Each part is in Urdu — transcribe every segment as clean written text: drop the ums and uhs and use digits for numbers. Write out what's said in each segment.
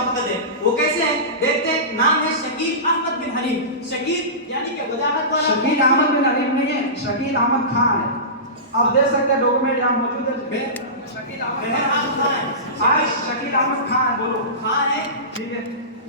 موافقت ہے. وہ کیسے ہے دیکھتے ہیں. نام ہے شکیل احمد بن حنیف. شکیل یعنی کہ وضاحت والا. شکیل احمد بن حنیف نہیں ہے, شکیل احمد خان ہے. آپ دیکھ سکتے ہیں ڈاکومنٹ یہاں موجود ہے. شکیل احمد خان ہے. شکیل احمد خان ہے. بولو خان ہے. ٹھیک ہے.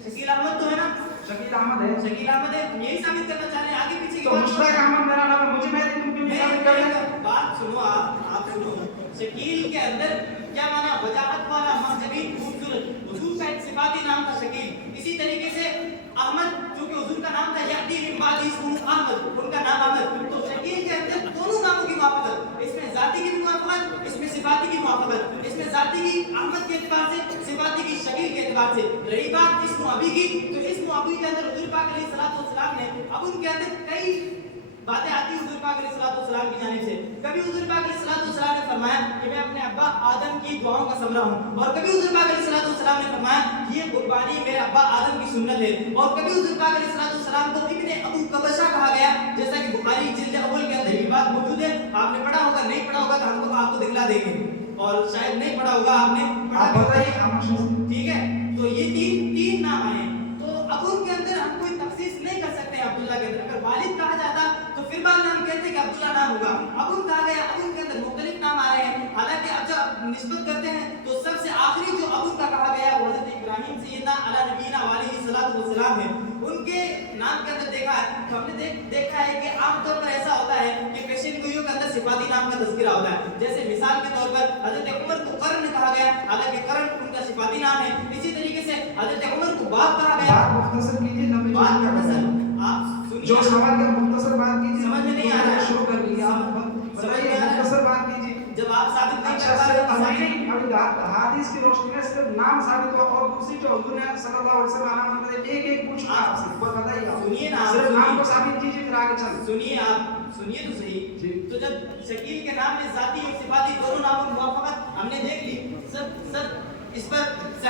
شکیل احمد تو ہے نا. شکیل احمد ہے. شکیل احمد ہے. یہی ثابت کرنا چاہ رہے ہیں. آگے پیچھے کی تو مشتاق احمد میرا نام ہے. مجھے میں تم کیوں ثابت کر رہے ہیں؟ بات سنو. آپ سنو. شکیل کے اندر کیا مانا؟ وجاہت والا, مہذبی, خوبصورت. حضور کا ایک صفاتی نام تھا شکیل. اسی طریقے سے احمد چونکہ حضور کا نام تھا یہدی من بعد اسمہ احمد, ان کا نام احمد. تو شکیل کے اندر دونوں ناموں کی موافقت, اس میں ذاتی کی بھی موافقت, اس میں صفاتی کی موافقت. اس میں ذاتی کی احمد کے اعتبار سے, صفاتی کی شکیل کے اعتبار سے. رہی بات اسم ابی کی, تو اسم ابی کے اندر حضور پاک علیہ الصلوۃ والسلام نے اب ان کے اندر کئی باتیں آتی حضور پاک علیہ الصلوۃ والسلام کی جانب سے. کبھی حضور پاک علیہ الصلوۃ والسلام نے فرمایا کہ میں اپنے ابا آدم کی دعاؤں کا ثمرہ ہوں, اور کبھی حضور پاک علیہ الصلوۃ والسلام نے فرمایا یہ قربانی میرے ابا آدم کی سنت ہے. اور کبھی حضور پاک علیہ الصلوۃ والسلام کو ابن ابو کبشہ کہا گیا, جیسا کہ بخاری جلد اول کے اندر یہ بات موجود ہے. آپ نے پڑھا ہوگا, نہیں پڑھا ہوگا تو ہم آپ کو دکھلا دیں گے, اور شاید نہیں پڑھا ہوگا آپ نے, آپ بتائیے. ٹھیک ہے. تو یہ تین نام آئے. تو اب ان کے اندر ہم کوئی تخصیص نہیں کر سکتے عبداللہ کے اندر. اگر والد کہا جاتا تو پھر بعد میں ہم کہتے ہیں کہ عبداللہ نام ہوگا. اب ان کہا گیا, اب ان کے اندر مختلف نام آ رہے ہیں. حالانکہ اب جب نسبت کرتے ہیں تو سب سے آخری جو اب ان کا کہا گیا وہ حضرت ابراہیم سیدنا علی نبینا علیہ الصلوۃ والسلام ہے. ان کے نام کے اندر دیکھا ہے تو ہم نے دیکھا ہے کہ عام طور پر ایسا ہوتا ہے کہ پیشین گوئیوں کے اندر صفاتی نام کا تذکرہ ہوتا ہے. جیسے مثال کے طور پر حضرت عمر کو قرن کہا گیا, حالانکہ قرن ان کا صفاتی نام ہے. اسی طریقے سے حضرت عمر کو باب کہا گیا. بات مختصر کیجیے, لمبی بات مختصر, آپ سنیے, جو سوال کا مختصر بات کیجیے. سمجھ میں نہیں آ رہا ہے, شروع کر لیجیے. آپ بتائیے, مختصر بات کیجیے. جب آپ ثابت نہیں اچھا کر پا رہے حدیث کی روشنی میں صرف نام ثابت ہوا, اور دوسری جو حضور نے صلی اللہ علیہ وسلم نام بتائے, ایک ایک پوچھنا آپ سے, بتائیے. سنیے نا, صرف نام کو ثابت کیجیے پھر آگے چلیں. سنیے, آپ سنیے تو صحیح. تو جب شکیل کے نام میں ذاتی اور صفاتی دونوں ناموں کی موافقت ہم نے دیکھ لی, سب اس پر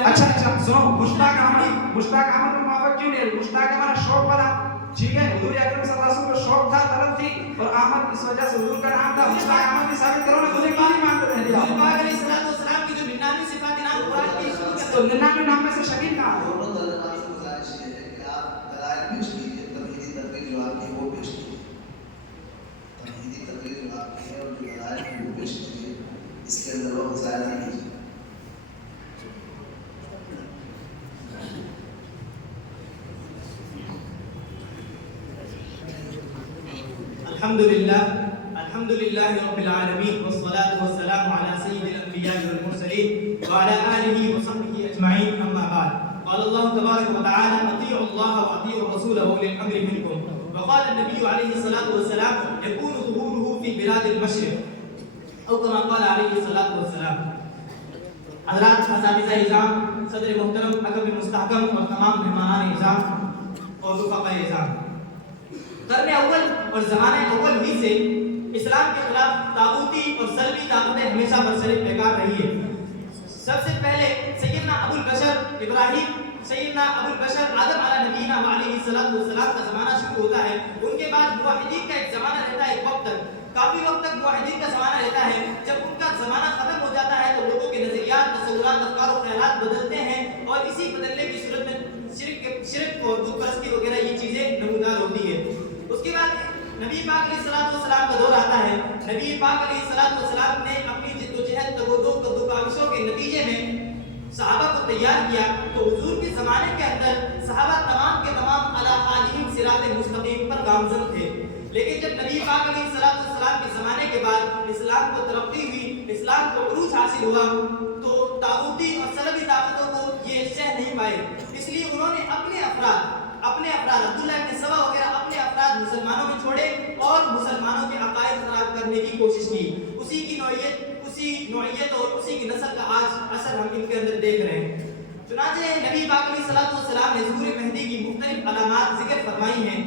اچھا سنو. مشتاق احمد میں موافق کیوں نہیں؟ مشتاق ہمارا شوق والا, ٹھیک ہے. حضور اکرم صلی اللہ علیہ وسلم کو شوق تھا, طلب تھی, اور احمد اس وجہ سے حضور کا نام تھا. مشتاق احمد بھی ثابت کرو نا. حضور کیوں نہیں مانتے ہیں؟ حضور پاک علیہ الصلوۃ والسلام کی جو 99 صفاتی نام قرآن کی شروع کرتے تو 99 نام میں سے شکیل کہاں ہے؟ دونوں طلباء سے گزارش یہ ہے کہ آپ دلائل پیش کیجیے, تمہیدی تقریر جو آپ کی وہ پیش کیجیے. تمہیدی تقریر جو آپ کی ہے اور جو دلائل ہیں وہ پیش کیجیے, اس کے اندر وہ مسائل نہیں کیجیے. الحمد للہ رب العالمین, والصلاة والسلام علی سید الانبیاء والمرسلین وعلی آلہ وصحبہ اجمعین. اما بعد, قال اللہ تبارک وتعالی اطیعوا اللہ واطیعوا الرسول واولی الامر منکم. وقال النبی علیہ الصلاة والسلام یکون ظہورہ فی بلاد المشرق او کما قال علیہ الصلاة والسلام. حضرات اساتذہ اعزام, صدر محترم, اکبر مستحکم اور تمام مہمانان اعزام اور رفقاء اعزام, قرن اول اور زمانہ اول ہی سے اسلام کے خلاف طاغوتی اور سلبی طاقتیں ہمیشہ برسر پیکار رہی ہے. سب سے پہلے سیدنا ابو البشر ابراہیم, سیدنا ابو البشر آدم علیہ نبینا علیہ الصلوۃ والسلام کا زمانہ شروع ہوتا ہے. ان کے بعد موحدین کا ایک زمانہ رہتا ہے, ایک وقت تک, کافی وقت تک موحدین کا زمانہ رہتا ہے. جب ان کا زمانہ ختم ہو جاتا ہے تو لوگوں کے نظریات, تصورات, افکار و خیالات بدلتے ہیں, اور اسی بدلنے کی صورت میں شرک اور بت پرستی وغیرہ یہ چیزیں نمودار ہوتی ہے. اس کے بعد نبی پاک علیہ الصلوۃ والسلام کا دور آتا ہے. نبی پاک علیہ الصلوۃ والسلام نے اپنی جد و جہد, تگ و کاوشوں کے نتیجے میں صحابہ کو تیار کیا. تو حضور کے زمانے کے اندر صحابہ تمام کے تمام علی آلہم صراط مستقیم پر گامزن تھے. لیکن جب نبی پاک علیہ الصلوۃ والسلام کے زمانے کے بعد اسلام کو ترقی ہوئی, اسلام کو عروج حاصل ہوا, تو طاغوتی اور سلبی طاقتوں کو یہ سہ نہیں پائے. اس لیے انہوں نے اپنے افراد عبداللہ ابن سبا وغیرہ اپنے افراد مسلمانوں میں چھوڑے اور مسلمانوں کے عقائد خراب کرنے کی کوشش کی. اسی کی نوعیت اور اسی کی نسل کا آج اثر ہم ان کے اندر دیکھ رہے ہیں. چنانچہ نبی پاک علیہ الصلوۃ والسلام نے ظہور مہدی کی مختلف علامات ذکر فرمائی ہیں.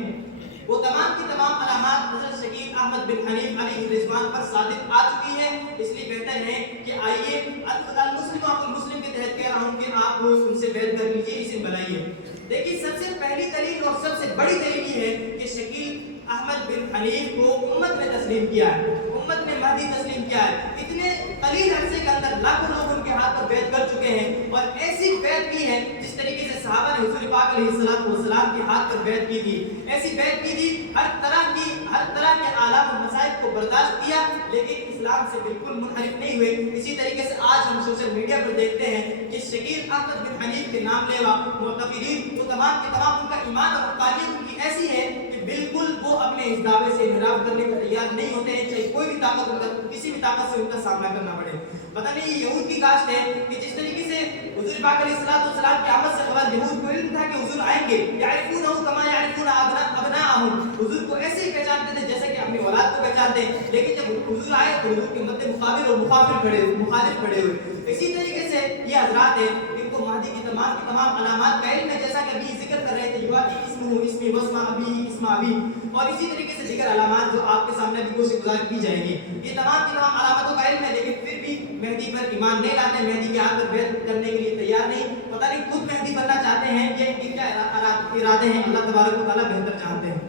وہ تمام کی تمام علامات حضرت شکیل احمد بن حنیف علیہ رضوان پر صادق آ چکی ہے. اس لیے بہتر ہے کہ آئیے, المسلم آپ المسلم کے تحت کہہ رہا ہوں کہ آپ ان سے بیعت کر لیجیے, اسے بلائیے. دیکھیے, سب سے پہلی دلیل اور سب سے بڑی دلیل یہ ہے کہ شکیل احمد بن حنیف کو امت نے تسلیم کیا ہے, امت نے مہدی تسلیم کیا ہے. اتنے قلیل عرصے کے اندر لاکھوں لوگ ان کے ہاتھ پر بیعت کر چکے ہیں، اور ایسی بیعت کی ہے جس طریقے سے صحابہ نے حضور پاک علیہ السلام کے ہاتھ پر بیعت کی تھی، ایسی بیعت کی تھی، ہر طرح کے آلام و مصائب کو برداشت کیا، لیکن اسلام سے بالکل منحرف نہیں ہوئے۔ اسی طریقے سے آج ہم سوشل میڈیا پر دیکھتے ہیں کہ شکیل احمد بن حنیف کے نام لیوا معتقدین وہ تمام کے تمام ان کا ایمان اور حقانیت ان کی ایسی ہے کہ بالکل وہ اپنے اس دعوے سے انحراف کرنے کو تیار نہیں ہوتے ہیں، چاہے کوئی بھی طاقت ان کا کسی بھی طاقت سے ان کا سامنا کرنا پڑے۔ پتہ نہیں یہ یہود کی کاشت ہے کہ جس طریقے سے حضور پاک علیہ السلام کی آمد سے قبل یہود کو علم تھا کہ حضور آئیں گے، یعرفونہ کما یعرفون ابناءہم، حضور کو ایسے ہی پہچانتے تھے جیسے کہ اپنی اولاد کو پہچانتے ہیں، لیکن جب حضور آئے تو حضور کے مد مقابل اور مخالف کھڑے ہوئے۔ اسی طریقے سے یہ حضرات ہیں ان کو مہدی کی تمام علامات کا علم ہے، جیسا کہ ابھی ذکر کر رہے تھے، یواتی اسمہ اسمی واسمہ ابی اسمہ ابی، اور اسی طریقے سے دیگر علامات جو آپ کے سامنے بھی کوشش گزار کی جائیں گی، یہ تمام کی تمام علامتوں کا علم ہے، لیکن پھر بھی مہدی پر ایمان نہیں لاتے، مہدی کے ہاتھ پر بیعت کرنے کے لیے تیار نہیں، پتہ نہیں خود مہدی بننا چاہتے ہیں یا ان کے کیا ارادے ہیں، اللہ تبارک و تعالیٰ بہتر جانتے ہیں۔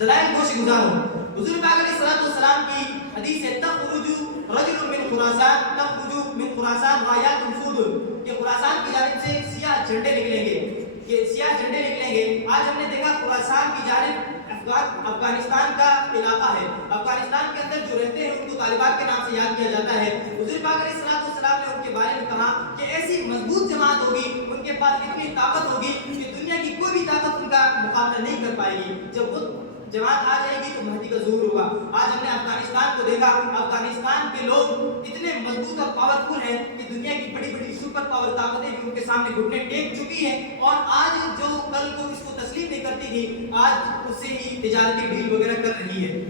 دلائل گوش گزار ہوں، حضور پاک علیہ السلام کی حدیث ہے تخرج رجل من خراسان غایات الفود، کہ خراسان کی جانب سے سیاہ جھنڈے نکلیں گے، آج ہم نے دیکھا خراسان کی جانب افغانستان کا علاقہ ہے، افغانستان کے اندر جو رہتے ہیں ان کو طالبان کے نام سے یاد کیا جاتا ہے۔ حضور پاک علیہ السلام نے ان کے بارے میں کہا کہ ایسی مضبوط جماعت ہوگی، ان کے پاس اتنی طاقت ہوگی کہ دنیا کی کوئی بھی طاقت ان کا مقابلہ نہیں کر پائے گی، جب وہ جماعت آ جائے گی تو مہدی کا ظہور ہوگا۔ آج ہم نے افغانستان کو دیکھا، افغانستان کے لوگ اتنے مضبوط اور پاورفل ہیں کہ دنیا کی بڑی بڑی سپر پاور طاقتیں بھی ان کے سامنے گھٹنے ٹیک چکی ہیں، اور آج جو کل کو اس کو تسلیم نہیں کرتی تھی آج اس سے ہی تجارتی ڈیل وغیرہ کر رہی ہے۔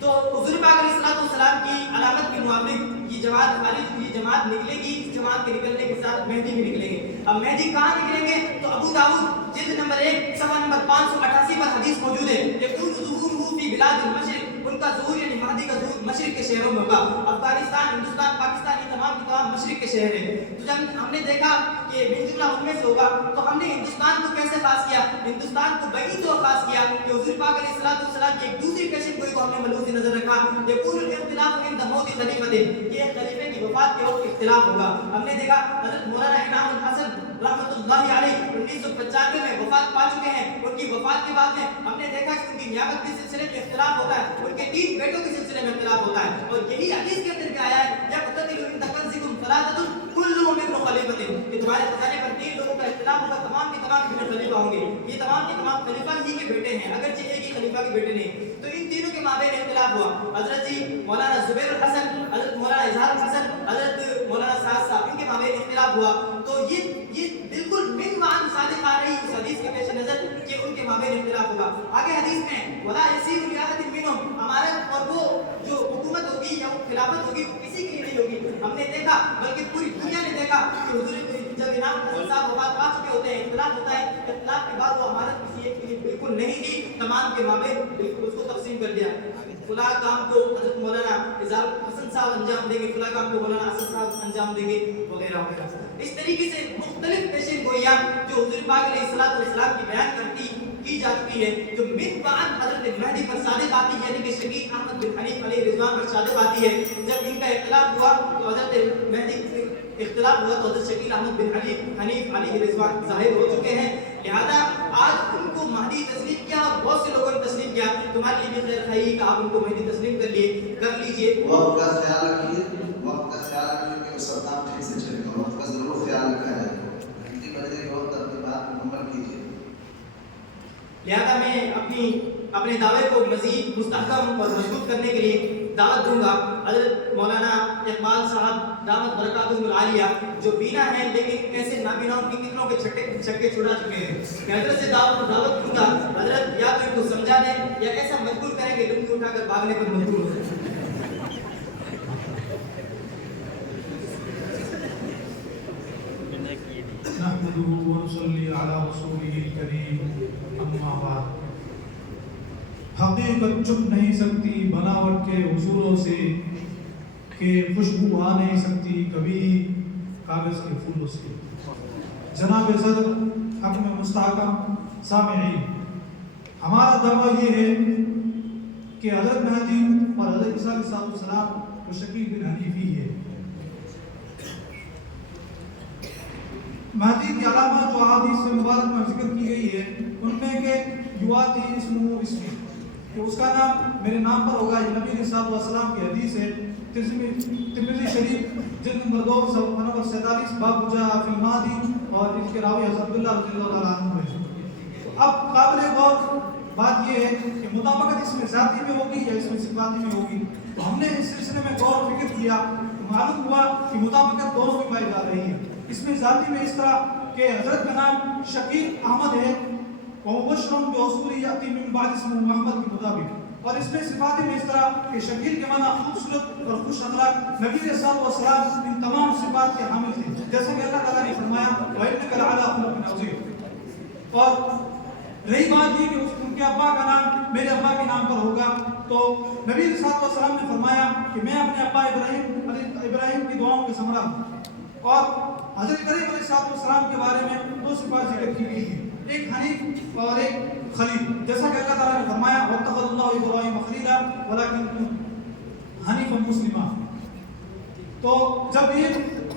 تو حضور پاک علیہ السلام کی علامت کے موافق یہ جماعت نکلے گی، اس جماعت کے نکلنے کے ساتھ مہدی بھی نکلیں گے۔ اب مہدی کہاں نکلیں گے؟ تو ابو داؤد جلد نمبر 1 صفحہ نمبر 588 پر حدیث موجود ہے، یقول ظہورہ فی بلاد المشرق، ان کا ظہور یعنی مہدی کا ظہور مشرق کے شہروں میں ہوگا۔ افغانستان، ہندوستان، پاکستان یہ تمام مشرق کے شہر ہیں۔ تو جب ہم نے دیکھا کہ من جملہ ان میں سے ہوگا تو ہم نے ہندوستان کو کیسے خاص کیا؟ ہندوستان کو بڑی طور خاص کیا کہ حضور پاک علیہ السلام کی ایک دوسری پیشن گوئی کو ہم نے ملحوظ نظر رکھا، یقول الاختلاف عند موت خلیفہ، کہ ایک خلیفے کی وفات کے وقت اختلاف ہوگا۔ ہم نے دیکھا حضرت مولانا انعام الحسن رحمۃ اللہ علیہ 1995 میں وفات پا چکے ہیں، ان کی وفات کے بعد میں ہم نے دیکھا کہ ان کی نیابت کے سلسلے میں اختلاف ہوتا ہے، ان کے 3 بیٹوں کے سلسلے میں اختلاف ہوتا ہے، اور یہی حدیث کے اندر بھی آیا ہے یقتتل عند کنزکم ثلاثۃ کلهم ابن خلیفۃ، کہ تمہارے خزانے پر 3 لوگوں کا اختلاف ہوگا، تمام کے تمام ابن خلیفہ ہوں گے، یہ تمام کے تمام خلیفہ ہی کے بیٹے ہیں، اگرچہ ایک ہی خلیفہ کے بیٹے نہیں۔ تو ان تینوں کے مابین اختلاف ہوا، حضرت مولانا زبیر الحسن، حضرت مولانا اظہار الحسن، حضرت مولانا سعد صاحب، ان کے مابین اختلاف ہوا۔ تو یہ بالکل من وعن صادق آ رہی اس حدیث کے پیش نظر کہ ان کے مابین اختلاف ہوگا۔ آگے حدیث میں ولا یسیر لأحد منهم، امارت اور وہ جو حکومت ہوگی یا خلافت ہوگی وہ کسی کے لیے نہیں ہوگی۔ ہم نے دیکھا بلکہ پوری دنیا نے دیکھا کہ حضور جب امام حسن صاحب وفات پا چکے ہوتے ہیں، اختلاف ہوتا ہے، اختلاف کے بعد وہ امارت کسی ایک کے لیے بالکل نہیں دی، تمام کے مابین بالکل اس کو تقسیم کر دیا، فلاں کام کو حضرت مولانا اظہار حسن صاحب انجام دیں گے، فلاں کام کو مولانا حسن صاحب انجام دیں گے، وغیرہ وغیرہ۔ اس طریقے سے مختلف پیشن گوئیاں جو حضور پاک علیہ السلام کی بیان کی جا چکی ہے، جو من بعد حضرت مہدی پر صادق آتی ہے، یعنی کہ شکیل احمد بن حنیف علیہ رضوان پر صادق آتی ہے۔ جب ان کا اختلاف ہوا تو حضرت مہدی اختلاف ہوا تو حضرت شکیل احمد بن حنیف علیہ رضوان ظاہر ہو چکے ہیں، لہذا آج ان کو مہدی تسلیم کیا اور بہت سے لوگوں نے تسلیم کیا، تمہارے لیے بھی خیر خواہی کہ آپ ان کو مہدی تسلیم کر لیجئے۔ وقت کا خیال رکھیے کہ اس کا کام ٹھیک سے چلے گا، وقت کا ضرور خیال رکھا جائے گا، جتنی بجے کے وقت اپنی بات مکمل کیجیے۔ لہذا میں اپنے دعوے کو مزید مستحکم اور مضبوط کرنے کے لیے دعوت دوں گا حضرت مولانا اقبال صاحب دعوت برکاتہم العالیہ، جو بینا ہیں لیکن ایسے نابیناؤں کی کتنوں کے چھکے چھڑا چکے ہیں، میں حضرت سے دعوت دوں گا، حضرت یا تو ان کو سمجھا دیں یا ایسا مجبور کریں کہ لنگی اٹھا کر بھاگنے پر مجبور ہو جائیں۔ نحمده ونصلي على رسوله الكريم، اما بعد۔ حقیقت چھپ نہیں سکتی بناوٹ کے اصولوں سے، کہ خوشبو آ نہیں سکتی کبھی کاغذ کے پھولوں سے۔ جناب صدر، حکم مستحکم، سامعین، ہمارا دعویٰ یہ ہے کہ حضرت مہدی اور حضرت عیسیٰ علیہ السلام وہ شکیل بن حنیفی ہے۔ مہدی کی علامات جو احادیث سے مبارک میں ذکر کی گئی ہے ان میں کہ یواتی اسمہ اسمی، کہ اس کا نام میرے نام پر ہوگا، یہ نبی علیہ الصلوۃ والسلام کی حدیث ہے۔ ترمذی شریف جلد نمبر 2 صفحہ نمبر 47 باب جاء فی المہدی، اور اس کے راوی حضرت عبداللہ رضی اللہ تعالیٰ عنہ ہے۔ اب قابل غور بات یہ ہے کہ مطابقت اس میں ذاتی میں ہوگی یا اس میں صفاتی میں ہوگی، تو ہم نے اس سلسلے میں غور و فکر کیا، معلوم ہوا کہ مطابقت دونوں میں پائی جا رہی ہے۔ اس میں ذاتی میں اس طرح کہ حضرت کا نام شکیل احمد ہے، ومبشر بحصول یاتی من بعد اسم محمد کے مطابق، اور اس میں صفاتی میں اس طرح کہ شکیل کے معنی خوبصورت اور خوش اخلاق، نبی علیہ الصلوۃ والسلام ان تمام صفات کے حامل تھے، جیسا کہ اللہ تعالیٰ نے فرمایا وَإِنَّكَ لَعَلَىٰ خُلُقٍ عَظِيمٍ۔ اور رہی بات یہ کہ ان کے ابا کا نام میرے ابا کے نام پر ہوگا، تو نبی علیہ الصلوۃ والسلام نے فرمایا کہ میں اپنے ابا ابراہیم کی دعاؤں کے ثمرہ ہوں۔ اور حضرت کریم علیہ الصلوۃ والسلام کے بارے میں دو صفات ذکر کی گئی ہیں، ایک حنیف اور ایک خلیل، جیسا کہ اللہ تعالیٰ نے فرمایا وَاتَّخَذَ اللَّهُ إِبْرَاهِيمَ خَلِيلًا وَلَكِنْ حَنِيفًا مُسْلِمًا۔ تو جب یہ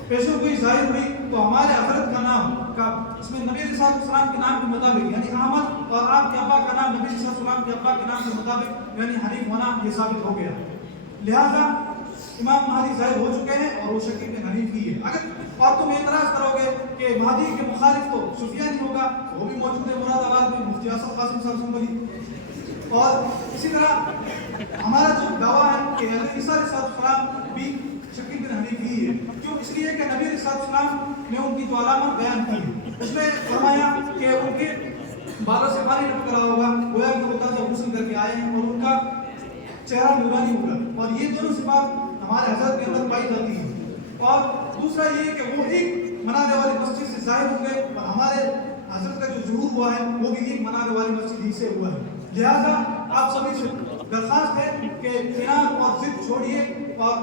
پیشو گوئی ظاہر ہوئی تو ہمارے حضرت کا نام کا اس میں نبی علیہ الصلوۃ والسلام کے نام کے مطابق یعنی احمد، اور آپ کے ابا کا نام نبی علیہ الصلوۃ والسلام کے ابا کے نام کے مطابق یعنی حنیف ہونا یہ ثابت ہو گیا، لہذا امام مہدی ظاہر ہو چکے ہیں اور وہ شکیل بن حنیف ہی ہے۔ اگر اور تم اعتراض کرو گے کہ مہدی کے مخالف تو سفیانی ہوگا، وہ بھی موجود ہے مراد آباد میں، مفتی اسد قاسم صاحب سنبھلی، اور اسی طرح ہمارا جو دعویٰ ہے کہ حضرت عیسیٰ علیہ السلام بھی شکیل بن حنیف ہی ہے، کیوں؟ اس لیے کہ نبی علیہ السلام نے ان کی جو علامت بیان کی ہے اس میں فرمایا کہ ان کے بالوں سے پانی ٹپک رہا ہوگا، گویا کہ وہ تازہ غسل کر کے آئے ہیں، اور ان کا چہرہ نورانی ہوگا، اور یہ دونوں صفات ہمارے حضرت کے اندر پائی جاتی ہیں۔ اور دوسرا یہ کہ وہ ایک منارے والی مسجد سے ظاہر ہوں گے، اور ہمارے حضرت کا جو ظہور ہوا ہے وہ بھی ایک منارے والی مسجد ہی سے ہوا ہے، لہذا آپ سبھی سے درخواست ہے کہ اناد اور ضد چھوڑیے اور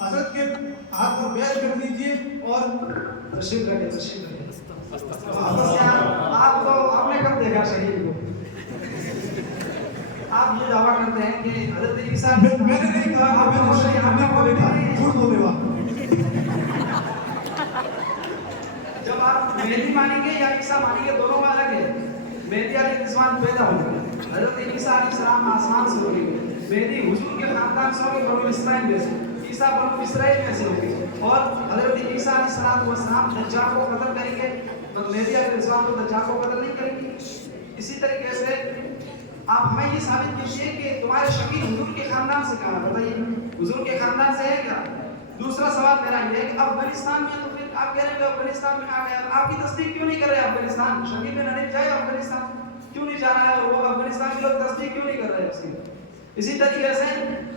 حضرت کے ہاتھ پر بیعت کر لیجیے اور تشریف رکھیں، تشریف رکھیں۔ آپ تو آپ نے کب دیکھا شہید کو؟ آپ یہ دعویٰ کرتے ہیں کہ حضرت عیسیٰ میں نے نہیں کہا، میں نے شہید ہم نے کو دیکھا، جھوٹ بولے گا۔ جب آپ مہدی مانیں گے یا عیسیٰ مانیں گے دونوں میں الگ ہے۔ مہدی علیہ السلام پیدا ہو گئے، حضرت عیسیٰ علیہ السلام آسمان سے ہوئے، مہدی حضور کے خاندان سے ہوئے، بنو اسرائیل میں سے، عیسیٰ بنو اسرائیل میں سے ہوئے، اور حضرت عیسیٰ علیہ السلام دجال کو قتل کریں گے، تو مہدی علیہ السلام تو دجال کو قتل نہیں کریں گے۔ اسی طریقے سے آپ ہمیں یہ ثابت کیجیے کہ تمہارے شکیل حضور کے خاندان سے کہا، بتائیے حضور کے خاندان سے ہے کیا؟ دوسرا سوال میرا یہ ہے کہ افغانستان میں، تو پھر آپ کہہ رہے ہیں کہ افغانستان میں آ گیا، آپ کی تصدیق کیوں نہیں کر رہے افغانستان؟ شکیل بن حنیف جائے افغانستان کیوں نہیں جا رہا ہے، اور وہ افغانستان کے لوگ تصدیق کیوں نہیں کر رہے اس کی؟ اسی طریقے سے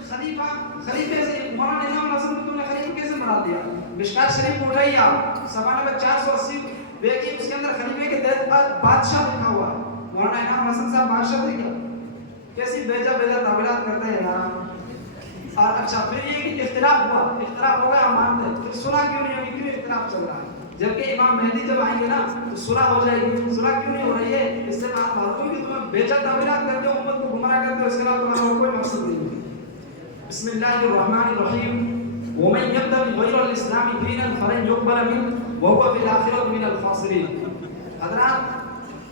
خلیفے سے مولانا امام حسن بن نے خلیفہ کیسے بنا دیا؟ مشکات شریف اٹھائیے آپ، صفحہ نمبر 480 دیکھیے، اس کے اندر خلیفے کے تحت بادشاہ لکھا ہوا ہے۔ مولانا امام حسن صاحب بادشاہ تھے کیا؟ کیسی بیجا تعبیرات کرتے ہیں یار۔ اور اچھا پھر یہ کہ اختلاف ہوا ہم مانتے ہیں، پھر صلح کیوں نہیں ہوگی؟ کیوں اختلاف چل رہا ہے؟ جبکہ امام مہدی جب آئیں گے نا تو صلح ہو جائے گی، صلح کیوں نہیں ہو رہی ہے؟ اس سے بات ہوئی کہ تمہیں بیجا تعبیرات کرتے ہو، امت کو گمراہ کرتے ہو، اس کے علاوہ تمہارا کوئی مقصد نہیں ہوگی۔ بسم اللہ الرحمن الرحیم، ومن یبتغی غیر الاسلام دینا فلن یقبل منہ وهو فی الآخرۃ من الخاسرین۔ حضرات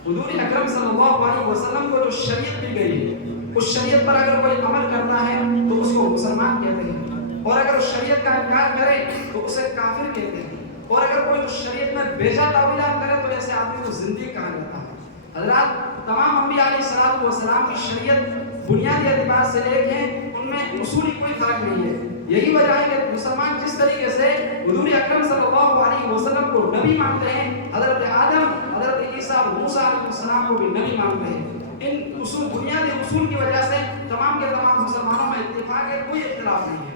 حضور اکرم صلی اللہ علیہ وسلم کو جو شریعت دی گئی ہے، اس شریعت پر اگر کوئی عمل کرتا ہے تو اس کو مسلمان کہتے ہیں، اور اگر اس شریعت کا انکار کرے تو اسے کافر کہتے ہیں، اور اگر کوئی اس شریعت میں بیجا تعویلات کرے تو ایسے آدمی کو زندگی کہا جاتا ہے۔ حضرات تمام انبیاء علیہ السلام کی شریعت بنیادی اعتبار سے ایک ہے، ان میں اصولی کوئی فرق نہیں ہے۔ یہی وجہ ہے کہ مسلمان جس طریقے سے حضور اکرم صلی اللہ علیہ وسلم کو نبی مانتے ہیں، حضرت آدم، حضرت عیسیٰ اور موسیٰ علیہ السلام کو بھی نبی مانتے ہیں۔ ان اصول، بنیادی اصول کی وجہ سے تمام کے تمام مسلمانوں میں اتفاق ہے، کوئی اختلاف نہیں ہے۔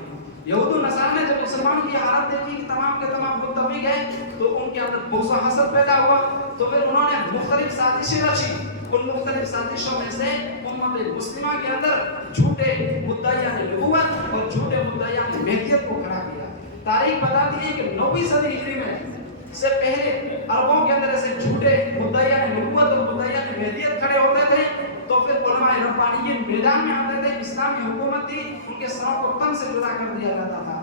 یہود و نصارہ نے جب مسلمانوں کی حالت دیکھی کہ تمام کے تمام متفق ہیں تو ان کے اندر بغض و حسد پیدا ہوا، تو پھر انہوں نے مختلف سازشیں رچی۔ ان مختلف سازشوں میں سے امت مسلمہ کے اندر جھوٹے مدعیان نبوت اور جھوٹے مدعیان مہدیت کو کھڑا کیا۔ تاریخ بتاتی ہے کہ 9ویں صدی ہجری میں سے پہلے عربوں کے اندر ایسے جھوٹے مدعیان نبوت اور مدعیان مہدیت کھڑے ہوتے تھے، تو پھر علماء ربانیین میدان میں آتے تھے، اسلامی حکومت تھی، ان کے سروں کو تن سے جدا کر دیا جاتا تھا۔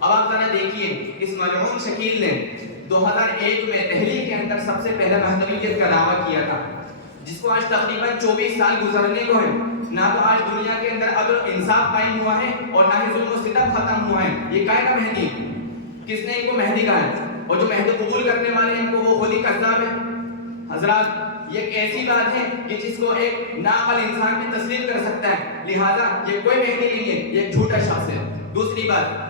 اب آپ ذرا دیکھیے اس ملعون شکیل نے 2001 میں دہلی کے اندر سب سے پہلا مہدویت کا دعویٰ کیا تھا، جس کو آج تقریباً 24 سال گزرنے کو ہیں. نہ تو آج دنیا کے اندر عدل و انصاف قائم ہوا ہے اور نہ ہی ظلم و ستم ختم ہوا ہے. یہ کائے کا مہدی؟ کس نے ان کو مہدی کہا ہے؟ اور جو مہدی قبول کرنے والے ہیں ان کو وہ خود ہی کذاب ہے. حضرات یہ ایک ایسی بات ہے کہ جس کو ایک ناقل انسان بھی تسلیم کر سکتا ہے، لہذا یہ کوئی مہدی نہیں ہے، یہ ایک جھوٹا شخص ہے. دوسری بات،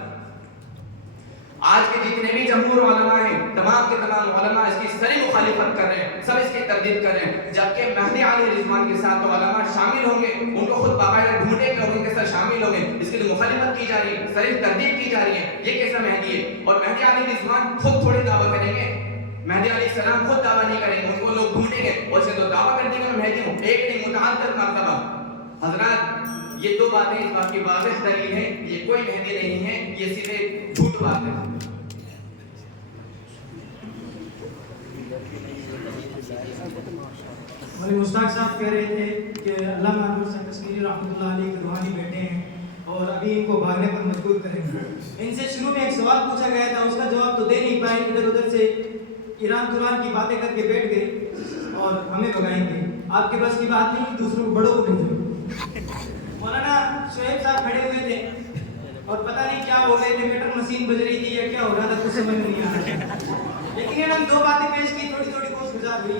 آج کے جتنے بھی جمہور علماء ہیں تمام کے تمام علماء اس کی سری مخالفت کر رہے ہیں، سب اس کی تردید کر رہے ہیں، جبکہ مہدی علیہ رضوان کے ساتھ تو علماء شامل ہوں گے، ان کو خود باقاعدہ ڈھونڈے کے لوگوں کے ساتھ شامل ہوں گے، اس کے لیے مخالفت کی جا رہی ہے، سری تردید کی جا رہی ہے. یہ کیسا مہدی ہے؟ اور مہدی علیہ رضوان خود تھوڑے دعویٰ کریں گے، مہدی علیہ السلام خود دعویٰ نہیں کریں گے، ان کو لوگ ڈھونڈیں گے اور اسے تو دعویٰ کرتے ہیں کہ میں مہدی ہوں، ایک نہیں متعدد مرتبہ. حضرات یہ دو باتیں اس بات کی واضح دلیل ہے یہ کوئی مہدی نہیں ہے، یہ صرف ایک جھوٹ بات ہے. ہمارے مشتاق صاحب کہہ رہے تھے کہ علامہ انور حسین کشمیری رحمۃ اللہ علیہ کے روحانی بیٹے ہیں اور ابھی ان کو بھاگنے پر مجبور کریں گے. ان سے شروع میں ایک سوال پوچھا گیا تھا، اس کا جواب تو دے نہیں پائے، ادھر ادھر سے ایران قرآن کی باتیں کر کے بیٹھ گئے اور ہمیں بگائیں گے. آپ کے بس کی بات نہیں، دوسروں بڑوں کو بھیجو. مولانا شعیب صاحب کھڑے ہوئے تھے اور پتہ نہیں کیا ہو رہے تھے، میٹر مشین بج رہی تھی یا کیا ہو رہا تھا، کچھ سمجھ نہیں آ رہا تھا. لیکن ہم دو باتیں پیش کی، تھوڑی تھوڑی کوشش گزار ہوئی.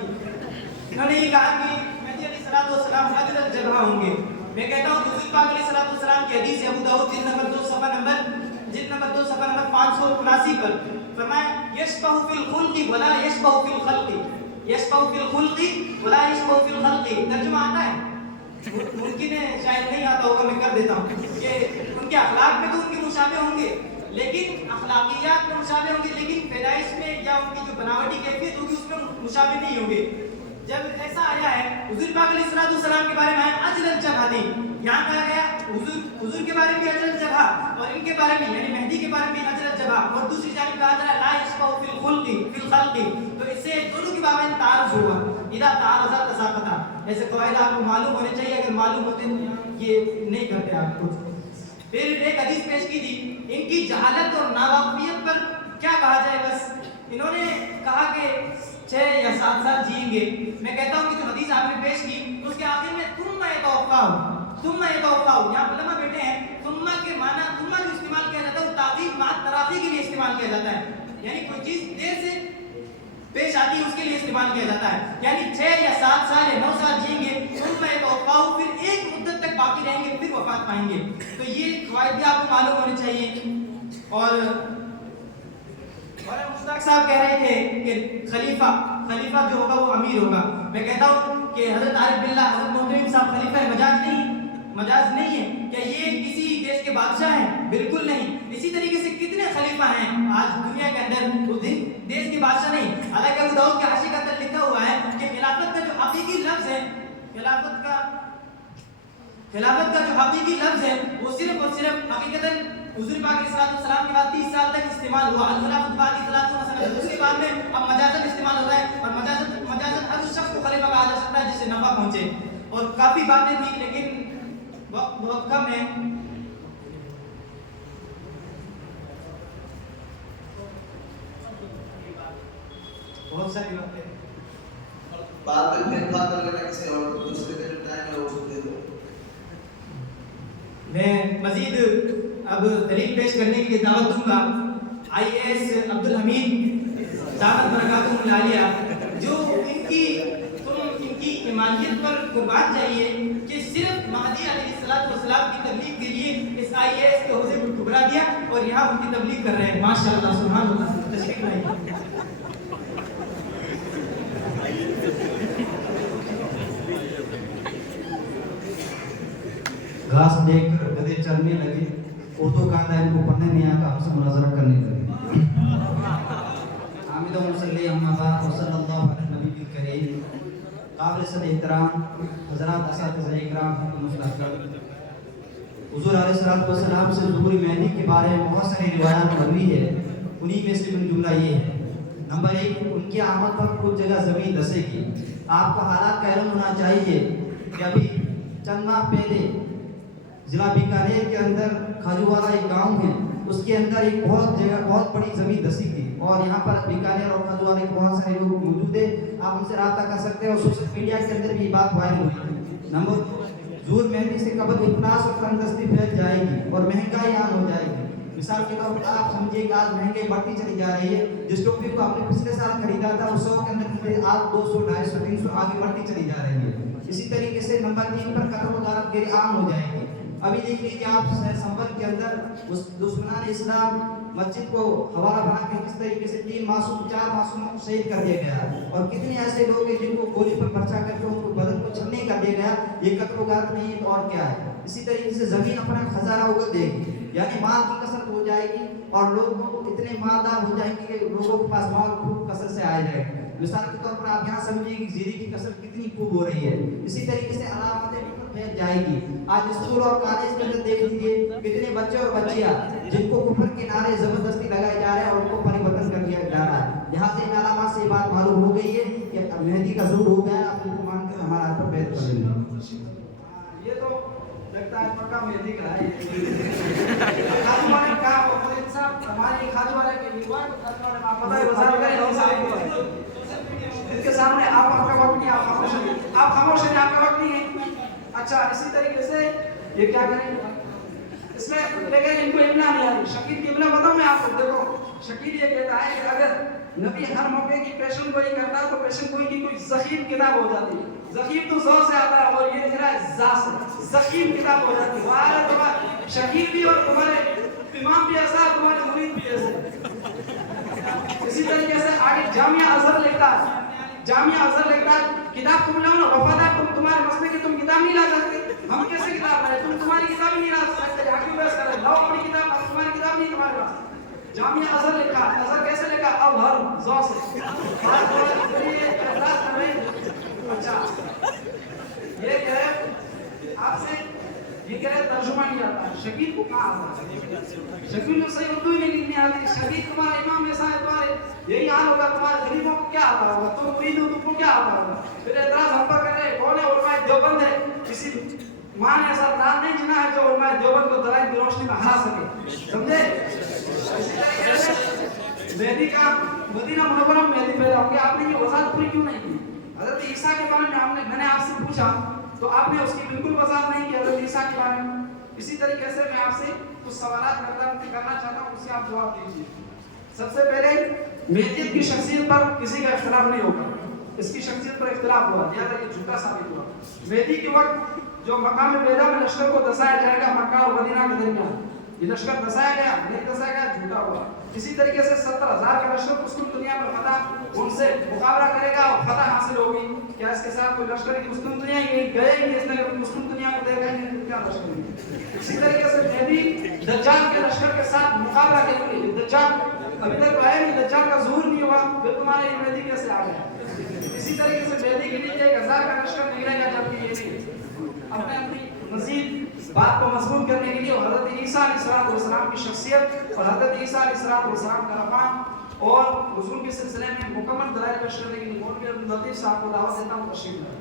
انہوں نے یہ کہا کہ مہدی علیہ السلام حضرت الجبہ ہوں گے. میں کہتا ہوں حضور پاک علیہ السلام کی حدیث ہے، ابو داؤد جلد نمبر 2 صفحہ نمبر 579 پر فرمایا یشبہ فی الخلق ولا یشبہ فی الخلق، یشبہ فی الخلق ولا یشبہ فی الخلق. ترجمہ آتا ہے؟ ممکن ہے شاید نہیں آتا ہوگا، میں کر دیتا ہوں کہ ان کے اخلاق میں تو ان کے مشابہ ہوں گے، لیکن اخلاقیات میں مشابہ ہوں گے، لیکن پیدائش میں یا ان کی جو بناوٹی کیفیت ہوگی اس میں مشابہ نہیں ہوں گے. جب ایسا آیا ہے حضور پاک علیہ السلام کے بارے میں اجل الجبہ دی، یہاں کہا گیا حضور کے بارے میں اجل الجبہ اور ان کے بارے میں یعنی مہدی کے بارے میں اجل الجبہ، اور دوسری جانب کہا جا رہا ہے لا یشبہ فی الخلق فی الخلق. تو اس سے دونوں کے بارے میں تعارض ہوگا، اذا تعارض تساقطا. ایسے قواعد آپ کو معلوم ہونے چاہیے، اگر معلوم ہوتے تو یہ نہیں کرتے آپ کچھ. پھر ایک حدیث پیش کی تھی، ان کی جہالت اور ناواقفیت پر کیا کہا جائے. بس انہوں نے کہا کہ 6 یا 7 سال جئیں گے. میں کہتا ہوں کہ جو حدیث آپ نے پیش کی اس کے آخر میں ثم یتوفاؤ، یہاں علماء بیٹھے ہیں، ثم کے معنی ثم جو استعمال کیا جاتا ہے وہ تعقیب مع تراخی کے لیے استعمال کیا جاتا ہے، یعنی کوئی چیز دیر سے پیش آتی ہے اس کے لیے استعمال کیا جاتا ہے. یعنی 6 یا 7 سال یا 9 سال جئیں گے، ثم یتوفاؤ، پھر ایک مدت تک باقی رہیں گے، پھر وفات پائیں گے. تو یہ قواعد بھی آپ کو معلوم ہونے چاہیے. اور مشتاق صاحب کہہ رہے تھے کہ خلیفہ جو ہوگا وہ امیر ہوگا. میں کہتا ہوں کہ حضرت عارف باللہ حضرت محترم صاحب خلیفہ مجاز نہیں ہے. کیا یہ کسی دیش کے بادشاہ ہیں؟ بالکل نہیں. اسی طریقے سے کتنے خلیفہ ہیں آج دنیا کے اندر، اس دیش کے بادشاہ نہیں. حالانکہ ابو داؤد کے حاشیے کے اندر لکھا ہوا ہے کہ خلافت کا جو حقیقی لفظ ہے، خلافت کا جو حقیقی لفظ ہے وہ صرف اور صرف حقیقتاً حضور پاک علیہ السلام کے بعد 30 سال تک استعمال ہوا. الخلافۃ بعد 30 سال، اس کے بعد میں اب مجازاً استعمال ہو رہا ہے، اور مجازاً ہر اس شخص کو خلیفہ کہا جا سکتا ہے جس سے نفع پہنچے. اور کافی باتیں تھیں لیکن وقت بہت کم ہے. بہت ساری باتیں بعد میں پھر بات کر لینا کسی اور دوسرے کا جو ٹائم ہے وہ دے دو. میں مزید اب دلیل پیش کرنے کے لیے دعوت دوں گا IAS عبدالحمید دعوت برکاتہ العالیہ، جو ان کی ایمانیت پر قربان جائیے کہ صرف مہدی علیہ السلام کی تبلیغ کے لیے اس IAS کے عہدے کو ٹھکرا دیا اور یہاں ان کی تبلیغ کر رہے ہیں. ماشاءاللہ سبحان اللہ. تشریف لائیے. گھاس دیکھ کر گدھے چلنے لگے، اردو کہتا ہے ان کو پڑھنے نہیں آتا، ہم سے مناظرہ کرنے لگے. حامد و مصلی اما بعد وصلی اللہ علیہ نبی کریم. قابل صد احترام حضرات اساتذہ اکرام حضور علیہ السلام سے ظہور مہدی کے بارے میں بہت ساری روایات مروی ہے. انہی میں سے جملہ یہ ہے. نمبر 1، ان کی آمد پر کچھ جگہ زمین دھسے گی. آپ کو حالات کا علم ہونا چاہیے کہ ابھی چند ماہ پہلے ضلع بیکانیر کے اندر کھجووالا ایک گاؤں ہے، اس کے اندر ایک بہت بڑی زمین دسی تھی اور یہاں پر بیکانیر اور خدوالے کے بہت سارے لوگ موجود ہیں. آپ ان سے رابطہ کر سکتے ہیں اور سوشل میڈیا کے اندر بھی یہ بات وائرل ہوئی. نمبر 2, ظہور مہندی سے قبل افلاس اور تنگدستی پھیل جائے گی اور مہنگائی عام ہو جائے گی. مثال کے طور پر آپ سمجھیے کہ آج مہنگائی بڑھتی چلی جا رہی ہے. جس ٹوپی کو آپ نے پچھلے سال خریدا تھا اس 100 کے اندر آج 200 250 300 آگے بڑھتی چلی جا رہی ہے. اسی طریقے سے نمبر 3 پر قتل و غارت گری عام ہو جائے گی. ابھی دیکھ لیجیے آپ سنبل کے اندر دشمنان اسلام مسجد کو حوالہ بنا کے کس طریقے سے 4 معصوموں کو شہید کر دیا گیا اور کتنے ایسے لوگ ہیں جن کو گولی پر پرچہ کر کے ان کو بدن کو چھلنی کر دیا گیا. یہ قتل و غارت نہیں ہے اور کیا ہے. اسی طریقے سے زمین اپنا خزانہ اگل دے گی, یعنی مال کی کثرت ہو جائے گی اور لوگوں اتنے مالدار ہو جائیں گے کہ لوگوں کے پاس مال خوب کثرت سے آ جائے گا. مثال کے طور پر آپ یہاں سمجھیے کہ زیرے کی کثرت کتنی خوب ہو رہی ہے. اسی طریقے سے علامتیں پھیل جائے گی. آج اسکول اور کالج کے اندر دیکھ لیجیے کتنے بچے اور بچیاں جن کو کفر کے نعرے زبردستی لگائے جا رہے ہیں اور ان کو پریورتن کر دیا جا رہا ہے. یہاں سے ان علامات سے یہ بات معلوم ہو گئی ہے کہ مہندی کا ظہور ہو گیا ہے. آپ کو مان کر ہمارا پر بیعت کر لیں گے. یہ تو لگتا ہے پکا مہندی کا ہے. خاجو والے کا مولوی صاحب ہمارے خاجو والے کے لیے ہوا تو خاجو والے آپ پتہ ہے وزارت کا ان کے سامنے آپ کا وقت نہیں, آپ خاموش ہیں, آپ کا وقت نہیں ہے. اچھا اسی طریقے سے یہ کیا کریں اس میں لیکن ان کو املا نہیں آتی. شکیل کی املا بتاؤں میں آپ کو. دیکھو شکیل یہ کہتا ہے کہ اگر نبی ہر موقع کی پیشن گوئی کرتا تو پیشن گوئی کی کوئی ضخیم کتاب ہو جاتی. ضخیم تو زو سے آتا ہے اور یہ لکھ رہا ہے زا سے, ضخیم کتاب ہو جاتی. وہاں تمہارے شکیل بھی اور تمہارے امام بھی ایسا, تمہارے مرید بھی ایسے. اسی طریقے سے آگے جامعہ ازہر لکھتا ہے. جامعہ ازہر لکھتا ہے کتاب تم لاؤ نا وفادار, تم تمہارے مسئلے کی تم کتاب نہیں لا سکتے. ہم کیسے کتاب لائے, تم تمہاری کتاب نہیں لا سکتے. آگے بحث کر رہے لاؤ اپنی کتاب, تمہاری کتاب نہیں تمہارے پاس. جامعہ ازہر لکھا, ازہر کیسے لکھا, ازہر زو سے. اچھا یہ کہہ رہے آپ سے, یہ کہہ رہے ترجمہ نہیں آتا ہے. شکیل کو کہاں آتا ہے؟ شکیل کو صحیح اردو ہی نہیں لکھنی آتی. شکیل تمہارے امام ایسا ہے, تمہارے یہی حال ہوگا. تمہارے غریبوں کو کیا آتا ہوگا, تم مرید ہو تم کو کیا آتا ہوگا. پھر اعتراض ہم پر کر رہے کون ہے, علماء دیوبند ہے. کسی ماں نے ایسا نام نہیں چنا ہے جو علماء دیوبند کو دلائل کی روشنی میں ہرا سکے, سمجھے. اسی طریقے سے مہدی کا مدینہ منورہ میں مہدی پیدا ہوں گے. آپ نے یہ وضاحت پوری کیوں نہیں کی؟ حضرت عیسیٰ کے بارے میں میں نے آپ سے پوچھا تو آپ نے اس کی بالکل وضاحت نہیں کی حضرت عیسیٰ کے بارے میں. اسی طریقے سے میں آپ سے کچھ سوالات کرنا چاہتا ہوں, اس سے آپ جواب دیجیے. سب سے پہلے مہدیت کی شخصیت پر کسی کا اختلاف نہیں ہوگا. اس کی شخصیت پر اختلاف ہوا, یا یہ جھوٹا ثابت ہوا. مہدی کے وقت جو مقام بیدا میں لشکر کو دسایا جائے گا مکہ اور مدینہ کے درمیان, یہ لشکر دسایا گیا نہیں دسایا گیا, جھوٹا ہوا. اسی طریقے سے 70,000 کا لشکر مسلم دنیا میں فتح ان سے مقابلہ کرے گا اور فتح حاصل ہوگی. کیا اس کے ساتھ کوئی لشکر کی مسلم دنیا یہ گئے ہی اس نے مسلم دنیا کو دیکھا ہی نہیں, کیا لشکر نہیں. اسی طریقے سے مہدی دجال کے لشکر کے ساتھ مقابلہ کرے گی. دجال ابھی تک آیا نہیں, دجال کا ظہور نہیں ہوا, پھر تمہارے مہدی کیسے آ گیا. اسی طریقے سے مہدی کے نیچے 1000 کا لشکر نکلے گا جبکہ یہ نہیں. اپنے اپنی مزید بات کو مضبوط کرنے کے لیے حضرت عیسیٰ علیہ السلام کی شخصیت اور حضرت عیسیٰ علیہ السلام کا رفان اور حضور کے سلسلے میں مکمل دلائل پیش کرنے کے لیے مولوی عبداللطیف صاحب کو دعوت دیتا ہوں, تشریف لائیں.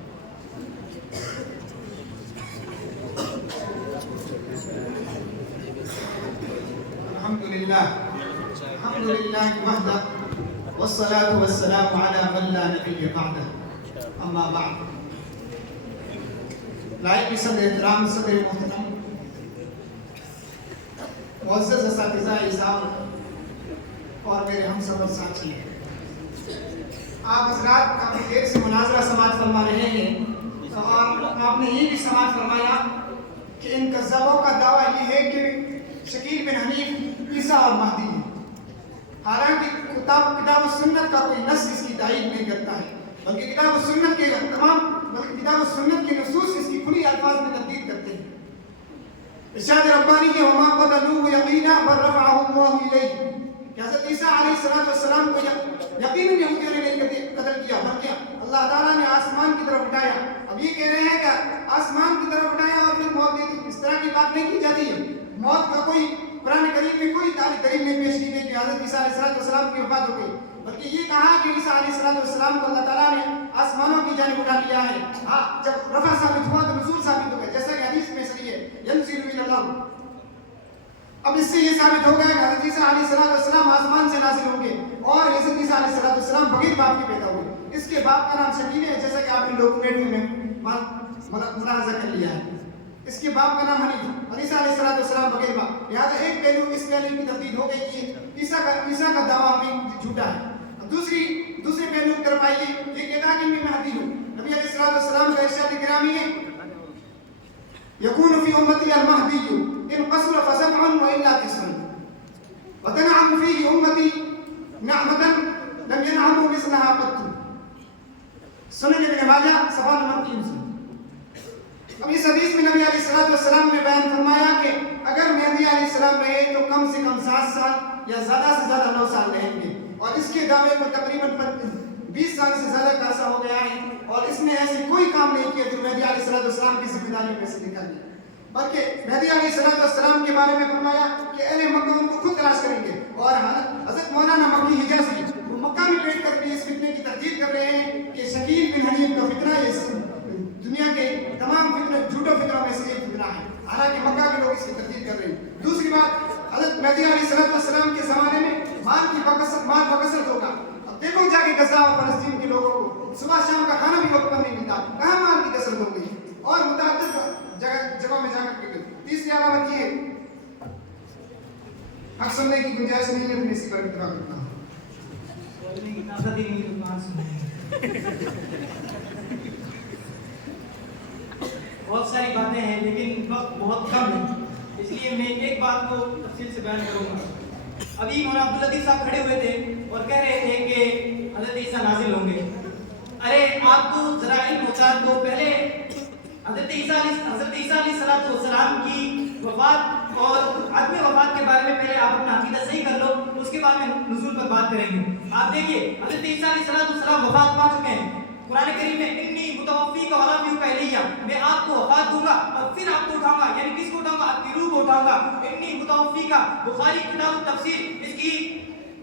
الحمدللہ وحدہ والصلاة والسلام علی من لا نبی بعدہ, اما بعد. لائق صدر احترام, صدر محترم, معزز اساتذہ اعزاز اور میرے ہم سفر ساتھی ہیں. آپ حضرات کافی دیر سے مناظرہ سماعت فرما رہے ہیں اور آپ نے یہ بھی سماعت فرمایا کہ ان کذابوں کا دعویٰ یہ ہے کہ شکیل بن حنیف عیسیٰ اور مہدی ہیں. حالانکہ کتاب و سنت کا کوئی نص اس کی تائید نہیں کرتا ہے, بلکہ کتاب و سنت کے کتاب و سنت کے نصوص اس کی کھلی الفاظ میں تردید کرتے ہیں. ارشاد ربانی ہے وما قتلوه یقینا بل رفعه الله الیہ, کہ حضرت عیسیٰ علیہ السلام کو یقیناً یہودیوں نے نہیں قتل کیا بلکہ اللہ تعالیٰ نے آسمان کی طرف اٹھایا. اب یہ کہہ رہے ہیں کہ آسمان کی طرف اٹھایا اور پھر موت دے دی, اس طرح کی بات نہیں کی جاتی ہے. موت کا کوئی قرآن کریم میں کوئی دلیل نہیں پیش کی گئی کہ حضرت عیسیٰ علیہ السلام کی وفات ہو گئی, بلکہ یہ کہا کہ عیسیٰ علیہ السلام کو اللہ تعالیٰ نے آسمانوں کی جانب اٹھا لیا ہے. جب رفع ثابت ہوا تو نزول ثابت ہو گیا, جیسا کہ حدیث میں صحیح ہے ینزل الی اللہ. اب اس سے یہ ثابت ہو گیا کہ حضرت عیسیٰ علیہ السلام آسمان سے نازل ہوں گے اور حضرت عیسیٰ علیہ السلام بغیر باپ کے پیدا ہوئے. اس کے باپ کا نام شکیل ہے جیسا کہ آپ نے ڈاکومنٹ میں ملاحظہ کر لیا ہے. اس کے باپ کا نام حنیف اور عیسیٰ علیہ السلام بغیر باپ. لہٰذا ایک پہلو اس پہلو کی تردید ہو گئی کہ عیسیٰ کا دعویٰ ہمیں جھوٹا ہے. دوسرے پہلو کی طرف آئیے. یہ کہتا ہے کہ میں مہدی ہوں. نبی علیہ السلام کا ارشاد گرامی ہے يكون في أمتي المهدي إن قصر فسبعا وإلا تسعا وتنعم فيه أمتي نعمة لم ينعموا مثلها قط. سنن ابن ماجہ صفحہ نمبر 300. اب اس حدیث میں نبی علیہ السلام نے بیان فرمایا کہ اگر مہدی علیہ السلام رہے تو کم سے کم 7 سال یا زیادہ سے زیادہ 9 سال رہیں گے. اور اس کے دعوے کو تقریباً 20 سال سے زیادہ کا عرصہ ہو گیا ہے اور اس نے ایسے کوئی کام نہیں کیا جو مہدی علیہ السلام کی ذمہ داریوں میں سے نکل گیا. بلکہ مہدی علیہ السلام کے بارے میں فرمایا کہ اہل مکہ ان کو خود تلاش کریں گے. اور حضرت مولانا مکی حجازی وہ مکہ میں بیٹھ کر بھی اس فتنے کی تردید کر رہے ہیں کہ شکیل بن حنیف کا فتنہ یہ دنیا کے تمام جھوٹوں فتنوں میں سے ایک فتنہ ہے. حالانکہ مکہ کے لوگ اس کی تردید کر رہے ہیں. دوسری بات, حضرت مہدی علیہ السلام کے زمانے میں مال بکثرت ہوگا. اب دیکھو جا کے غزہ اور فلسطین کے لوگوں کو صبح شام کا کھانا بھی وقت پر نہیں ملتا. کہاں مال کی کثرت ہو گئی اور متعدد جگہوں میں جا کر کے. تیسری علامت یہ حق سننے کی گنجائش نہیں ہے, اسی پر اتفاق کرتا ہوں. بہت ساری باتیں ہیں لیکن وقت بہت کم ہے, اس لیے میں ایک بات کو تفصیل سے بیان کروں گا. ابھی مولانا عبداللطیف صاحب کھڑے ہوئے تھے اور کہہ رہے تھے کہ حضرت عیسیٰ نازل ہوں گے. ارے آپ کو ذرا علم ہوتا تو پہلے حضرت عیسیٰ علیہ السلام کی وفات اور عدم وفات کے بارے میں پہلے آپ اپنا عقیدہ صحیح کر لو, اس کے بعد میں نزول پر بات کریں گے. آپ دیکھیے حضرت عیسیٰ علیہ السلام وفات پا چکے ہیں. قرآن کریم میں انی متوفی کا ورافیک الیہ, میں آپ کو وفات دوں گا اور پھر آپ کو اٹھاؤں گا. یعنی کس کو اٹھاؤں گا؟ آپ کی روح کو اٹھاؤں گا. انی متوفی کا بخاری کتاب التفسیر, اس کی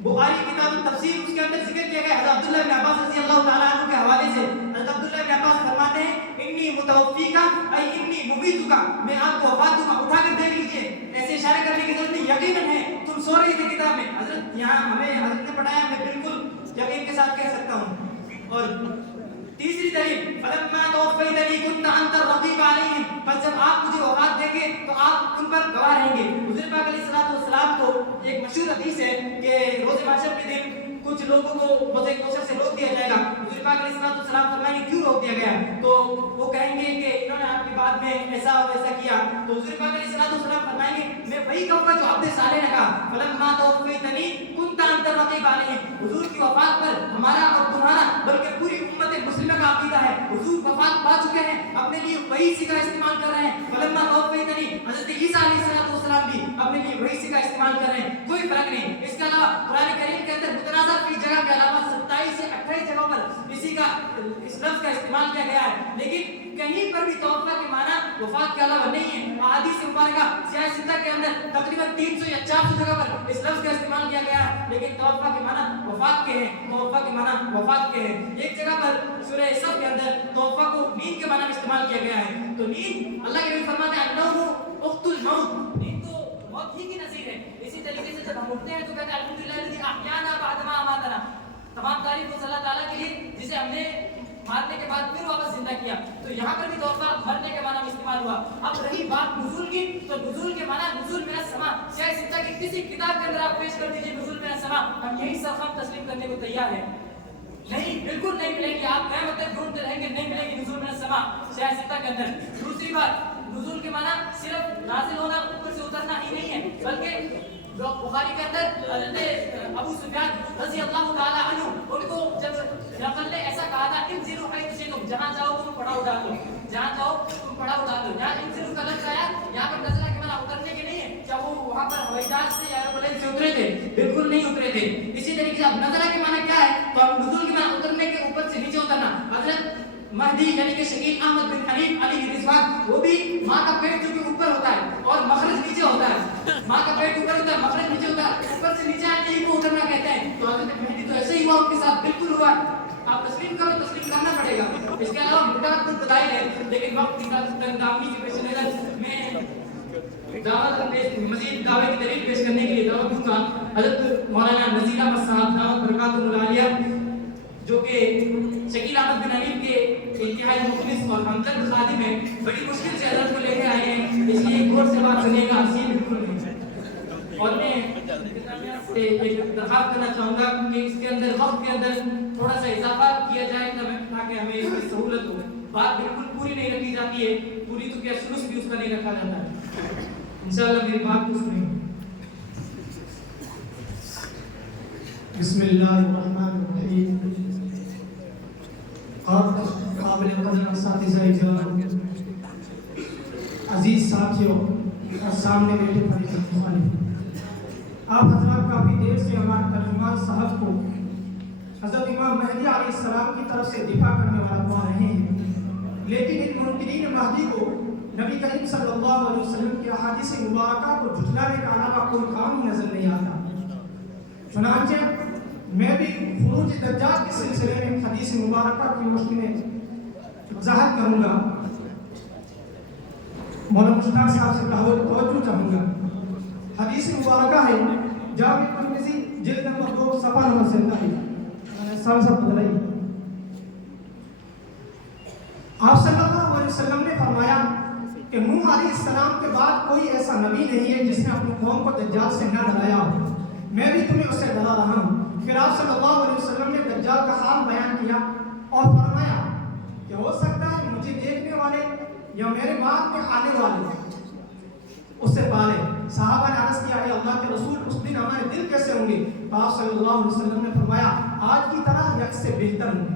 بخاری کتاب التفسیر اس کے اندر ذکر کیا گیا حضرت عبداللہ بن عباس رضی اللہ تعالیٰ عنہ کے حوالے سے. حضرت عبداللہ بن عباس فرماتے ہیں انی متوفی کا ای انی مبیت کا, میں آپ کو وفات دوں گا, اٹھا کر دیکھ لیجیے. ایسے اشارے کرنے کی ضرورت نہیں, یقیناً ہے تم سو رہی تھی کتاب میں. حضرت یہاں ہمیں حضرت نے پڑھایا, میں بالکل یقین کے ساتھ کہہ سکتا ہوں. اور تیسری دلیل فلما توفیتنی کنت انت الرقیب علیہم, بس جب آپ مجھے وفات دیں گے تو آپ ان پر گواہ رہیں گے. حضور پاک علیہ السلام کو ایک مشہور حدیث ہے کہ روز محشر کے دن کچھ لوگوں کو مزے کوشش سے روک دیا جائے گا. حضور پاک علیہ السلام فرمائیں گے کیوں روک دیا گیا؟ تو وہ کہیں گے کہ انہوں نے آپ کی بات میں ایسا اور ایسا کیا. تو حضور پاک علیہ السلام فرمائیں گے میں وہی کہوں گا جو عبد صالح نے کہا فلما توفیتنی کنت انت الرقیب علیہم. حضور کی وفات پر ہمارا اور تمہارا بلکہ پوری امت مسلمہ کا عقیدہ ہے حضور وفات پا چکے ہیں, اپنے لیے وہی سگا استعمال کر رہے ہیں. فلما توفیتنی حضرت عیسیٰ علیہ السلام بھی اپنے لیے وہی سگا استعمال کر رہے ہیں, کوئی فرق نہیں. اس کے علاوہ قرآن کریم کے اندر متنازع فی جگہ کے علاوہ 27 سے 28 جگہوں پر اسی کا اس لفظ کا استعمال کیا گیا ہے, لیکن کہیں پر بھی توفہ کے معنی وفات کے علاوہ نہیں ہے. احادیث مبارکہ سیاہ ستہ کے اندر تقریباً 300 یا 400 جگہ پر اس لفظ کا استعمال کیا گیا ہے, لیکن توفہ کے معنی وفات کے ہیں. توفہ کے معنی وفات کے ہیں. ایک جگہ پر سورہ صف کے اندر توفہ کو نیند کے معنی میں استعمال کیا گیا ہے. تو نیند اللہ کے نبی فرماتے ہیں النوم اخت الموت, نیند تو موت ہی کی نظیر ہے. اسی طریقے سے جب ہم اٹھتے ہیں تو کہتے ہیں الحمدللہ الذی احیانا بعد ما اماتنا, تمام تعریف اس اللہ تعالیٰ کے لیے جسے ہم نے مارنے کے بعد پھر واپس زندہ کیا. تو یہاں پر بھی توفہ مرنے کے معنی میں استعمال ہوا. اب رہی بات نزول کی, تو نزول کے معنی نزول من السماء. سیاہ ستہ کی کسی کتاب کے اندر آپ پیش کر دیجئے نزول من السماء, ہم یہی سرخم تسلیم کرنے کو تیار ہیں. نہیں, بالکل نہیں ملے گی. آپ قیامت تک ڈھونڈتے رہیں گے, نہیں ملے گی نزول من السماء سیاہ ستہ کے اندر. دوسری بات, نزول کے معنی صرف نازل ہونا, اوپر سے اترنا ہی نہیں ہے, بلکہ بخاری کے اندر حضرت ابو سفیان رضی اللہ تعالی عنہ ان کو جب ہرقل نے ایسا کہا تھا انزلوا حیث شئتم, جہاں جاؤ تم پڑاؤ ڈال دو, جہاں جاؤ تم پڑاؤ ڈال دو. یہاں انزلوا کا لفظ آیا, یہاں پر نزلہ کے معنی اترنے کے نہیں ہے. کیا وہ وہاں پر ہوائی جہاز سے یا ایروپلین سے اترے تھے؟ بالکل نہیں اترے تھے. اسی طریقے سے اب نزلہ کے معنی کیا ہے؟ تو اب نزول کے معنی اترنے کے اوپر سے نیچے اترنا. حضرت مہدی یعنی کہ شکیل احمد بن حنیف علی رضوان, وہ بھی ماں کا پیٹ جو کہ اوپر ہوتا ہے اور مخرج نیچے ہوتا ہے. ماں کا پیٹ اوپر ہوتا ہے, مخرج نیچے ہوتا ہے, اوپر سے نیچے آنے کو اترنا کہتے ہیں. تو حضرت مہدی تو ایسے ہی ہوا, ان کے ساتھ بالکل ہوا. آپ تسلیم کرو, تسلیم کرنا پڑے گا. اس کے علاوہ متعدد دلائل ہے, لیکن وقت کی تنظیمی کے پیش نظر میں مزید دعوے کی دلیل پیش کرنے کے لیے دعوت دوں گا حضرت مولانا نذیر احمد صاحب دعوت برکاتہ العالیہ، جو کہ شکیل احمد بن علیم کے انتہائی مخلص اور ہمدرد خادم ہیں. بڑی مشکل سے حضرت کو لے کے آئے ہیں، اس لیے غور سے بات سنیے گا، حسین بالکل نہیں. اور میں ایک درخواست کرنا چاہوں گا کہ اس کے اندر وقت کے اندر تھوڑا سا اضافہ کیا جائے تاکہ ہمیں اس میں سہولت ہو. بات بالکل پوری نہیں رکھی جاتی ہے، پوری تو کیا سلوس بھی اس کا نہیں رکھا جاتا ہے. انشاءاللہ میری بات کو سنیں. بسم اللہ الرحمن الرحیم. قابل قدر اساتذہ اکرام، عزیز ساتھیوں اور سامنے بیٹھے فریق مخالف، آپ حضرات کافی دیر سے ہمارے ترجمان صاحب کو حضرت امام مہدی علیہ السلام کی طرف سے دفاع کرنے والا پا رہے ہیں، لیکن ان منکرین مہدی کو نبی کریم صلی اللہ علیہ وسلم کی احادیث مبارکہ کو جھٹلانے کا علاوہ کوئی کام ہی نظر نہیں آتا. چنانچہ میں بھی خروج دجال کے سلسلے میں حدیث مبارکہ کی روشنی میں وضاحت کروں گا. مولانا مشتاق صاحب سے توجہ چاہوں گا. حدیث مبارکہ ہے جامع ترمذی جلد نمبر 2 صفحہ نمبر 47. سب بدلائی. آپ صلی اللہ علیہ وسلم نے فرمایا کہ نوح علیہ السلام کے بعد کوئی ایسا نبی نہیں ہے جس نے اپنی قوم کو دجال سے نہ ڈرایا ہو، میں بھی تمہیں اس سے ڈرا رہا ہوں. پھر آپ صلی اللہ علیہ وسلم نے دجال کا حال بیان کیا اور فرمایا کہ ہو سکتا ہے مجھے دیکھنے والے یا میرے بعد میں آنے والے اس سے پالے. صحابہ نے عرض کیا، اے اللہ کے رسول، اس دن ہمارے دل کیسے ہوں گے؟ تو آپ صلی اللہ علیہ وسلم نے فرمایا، آج کی طرح یا اس سے بہتر ہوں گے.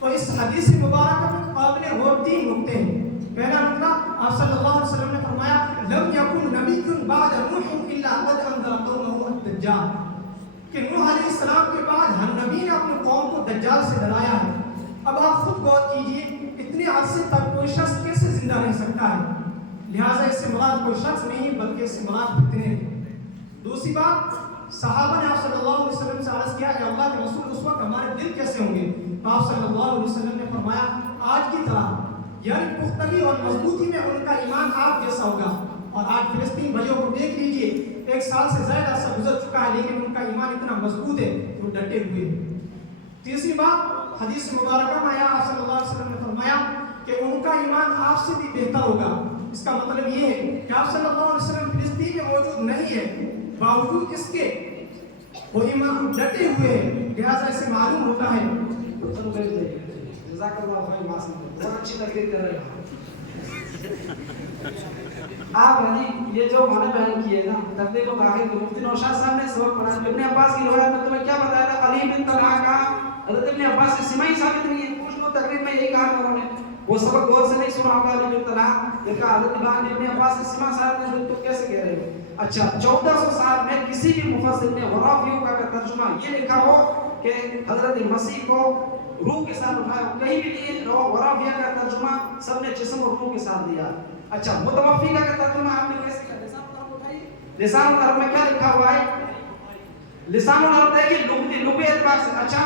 تو اس حدیث مبارکہ میں قابل غور 3 نقطے ہیں. پہلا نقطہ، آپ صلی اللہ علیہ وسلم نے فرمایا، لم یکن نبی بعد نوح الا قد انذر قومه الدجال، کہ نوح علیہ السلام کے بعد ہر نبی نے اپنے قوم کو دجال سے ڈرایا ہے. اب آپ خود غور کیجئے، اتنے عرصے تک کوئی شخص کیسے زندہ رہ سکتا ہے؟ لہٰذا اس سے مراد کوئی شخص نہیں بلکہ اس سے مراد فتنے ہیں. دوسری بات، صحابہ نے آپ صلی اللہ علیہ وسلم سے عرض کیا کہ اللہ کے رسول اس وقت ہمارے دل کیسے ہوں گے؟ تو آپ صلی اللہ علیہ وسلم نے فرمایا، آج کی طرح، یعنی پختگی اور مضبوطی میں ان کا ایمان آپ جیسا ہوگا. اور آج فلسطین بھائیوں کو دیکھ لیجئے، 1 سال سے زیادہ عرصہ گزر چکا ہے لیکن ان کا ایمان اتنا مضبوط ہے کہ وہ ڈٹے ہوئے ہیں. تیسری بات، حدیث مبارکہ میں آیا آپ صلی اللہ علیہ وسلم نے فرمایا کہ ان کا ایمان آپ سے بھی بہتر ہوگا. اس کا مطلب یہ ہے کہ آپ صلی اللہ علیہ وسلم فلسطین میں موجود نہیں ہے، باوجود اس کے وہ ایمان ڈٹے ہوئے ہیں. لہٰذا اسے معلوم ہوتا ہے. جزاک اللہ خیر معصوم، بہت اچھی تقریر کر رہے ہیں آپ. یہ جو ہمارے بیان کیے نا تبلیغ و تحقیق، مفتی نوشاد صاحب نے سبق پڑھا. ابن عباس کی روایت میں تمہیں کیا بتایا تھا؟ علی بن طلحہ کا حضرت ابن عباس سے سمائی ثابت نہیں ہے. کچھ لوگ تقریر میں یہی کہا انہوں نے، وہ سبق غور سے نہیں سنا ہوگا. علی بن طلحہ دیکھا حضرت ابن عباس سے سما صاحب نے تو کیسے کہہ رہے ہیں؟ اچھا 1400 سال میں کسی بھی مفسر نے غرافیوں کا ترجمہ یہ لکھا ہو کہ حضرت مسیح کو روح کے ساتھ اٹھایا، کہیں بھی نہیں. غرافیہ کا ترجمہ سب نے جسم اور روح کے ساتھ دیا. اچھا متوفی کا ترجمہ آپ نے کیسے کیا؟ لسان العرب میں کیا لکھا ہوا ہے؟ لسان العرب ہے کہ لغوی اعتبار سے. اچھا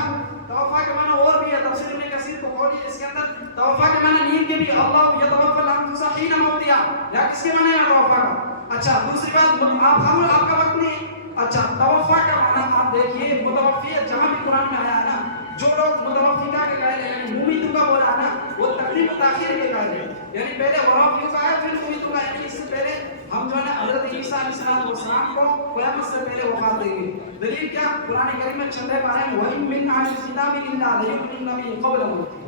توفا کے معنی اور بھی ہے، تفسیر ابن کثیر کو قولی اس کے اندر توفا کے معنی نیند کے بھی، اللہ یتوفى الانفس حين موتها، یا کس کے معنی ہے توفا کا؟ اچھا دوسری بات، آپ کا وقت نہیں. اچھا توفا کا معنی آپ دیکھیے، متوفی جہاں بھی قرآن میں آیا ہے نا، جو لوگ متوفی کا کے قائل ہیں یعنی مومیدو کا بولا نا، وہ تقدیم و تاخیر کے قائل ہیں. یعنی پہلے غرافیوں کا ہے پھر مومیدو کا، یعنی اس سے پہلے ہم جو ہے نا حضرت عیسیٰ علیہ السلام کو قیامت سے پہلے وفات دیں گے. دلیل کیا؟ قرآن کریم میں چند پارے ہیں، وَإِن مِّنْ أَهْلِ الْكِتَابِ إِلَّا لَيُؤْمِنُنَّ بِهِ قَبْلَ مَوْتِهِ،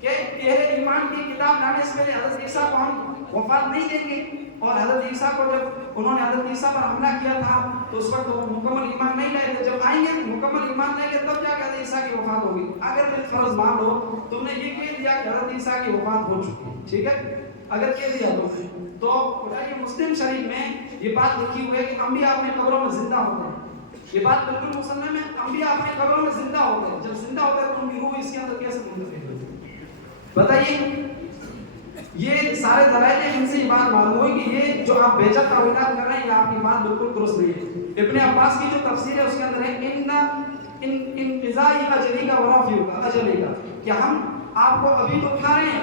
کہ اہل ایمان کی کتاب لانے سے پہلے حضرت عیسیٰ کو ہم وفات نہیں دیں گے. اور حضرت عیسیٰ کو جب انہوں نے حضرت عیسیٰ پر حملہ کیا تھا تو اس وقت وہ مکمل ایمان نہیں لائے تھے. جب آئیں گے مکمل ایمان لائیں گے تب جا کے حضرت عیسیٰ کی وفات ہوگی. اگر بالفرض مان لو تم نے یہ کہہ دیا کہ حضرت عیسیٰ کی وفات ہو چکی ہے، ٹھیک ہے، اگر کہہ دیا تو خدائی مسلم شریف میں یہ بات لکھی ہوئی ہے کہ انبیاء اپنے قبروں میں زندہ ہوتے ہیں. یہ بات بالکل مسلم ہے، انبیاء اپنے قبروں میں زندہ ہوتے ہیں. جب زندہ ہوتے ہیں تو ان کی روح اس کے اندر کیسے منتقل ہوتی ہے؟ بتائیے. یہ سارے دلائل ہیں، ان سے یہ بات معلوم ہوئی کہ یہ جو آپ بیجا تعویلات کر رہے ہیں یہ آپ کی بات بالکل درست نہیں ہے. ابن عباس کی جو تفسیر ہے اس کے اندر ہے انقضائی اجلی کا ورافیو کا اجلی کا، کہ ہم آپ کو ابھی تو اٹھا رہے ہیں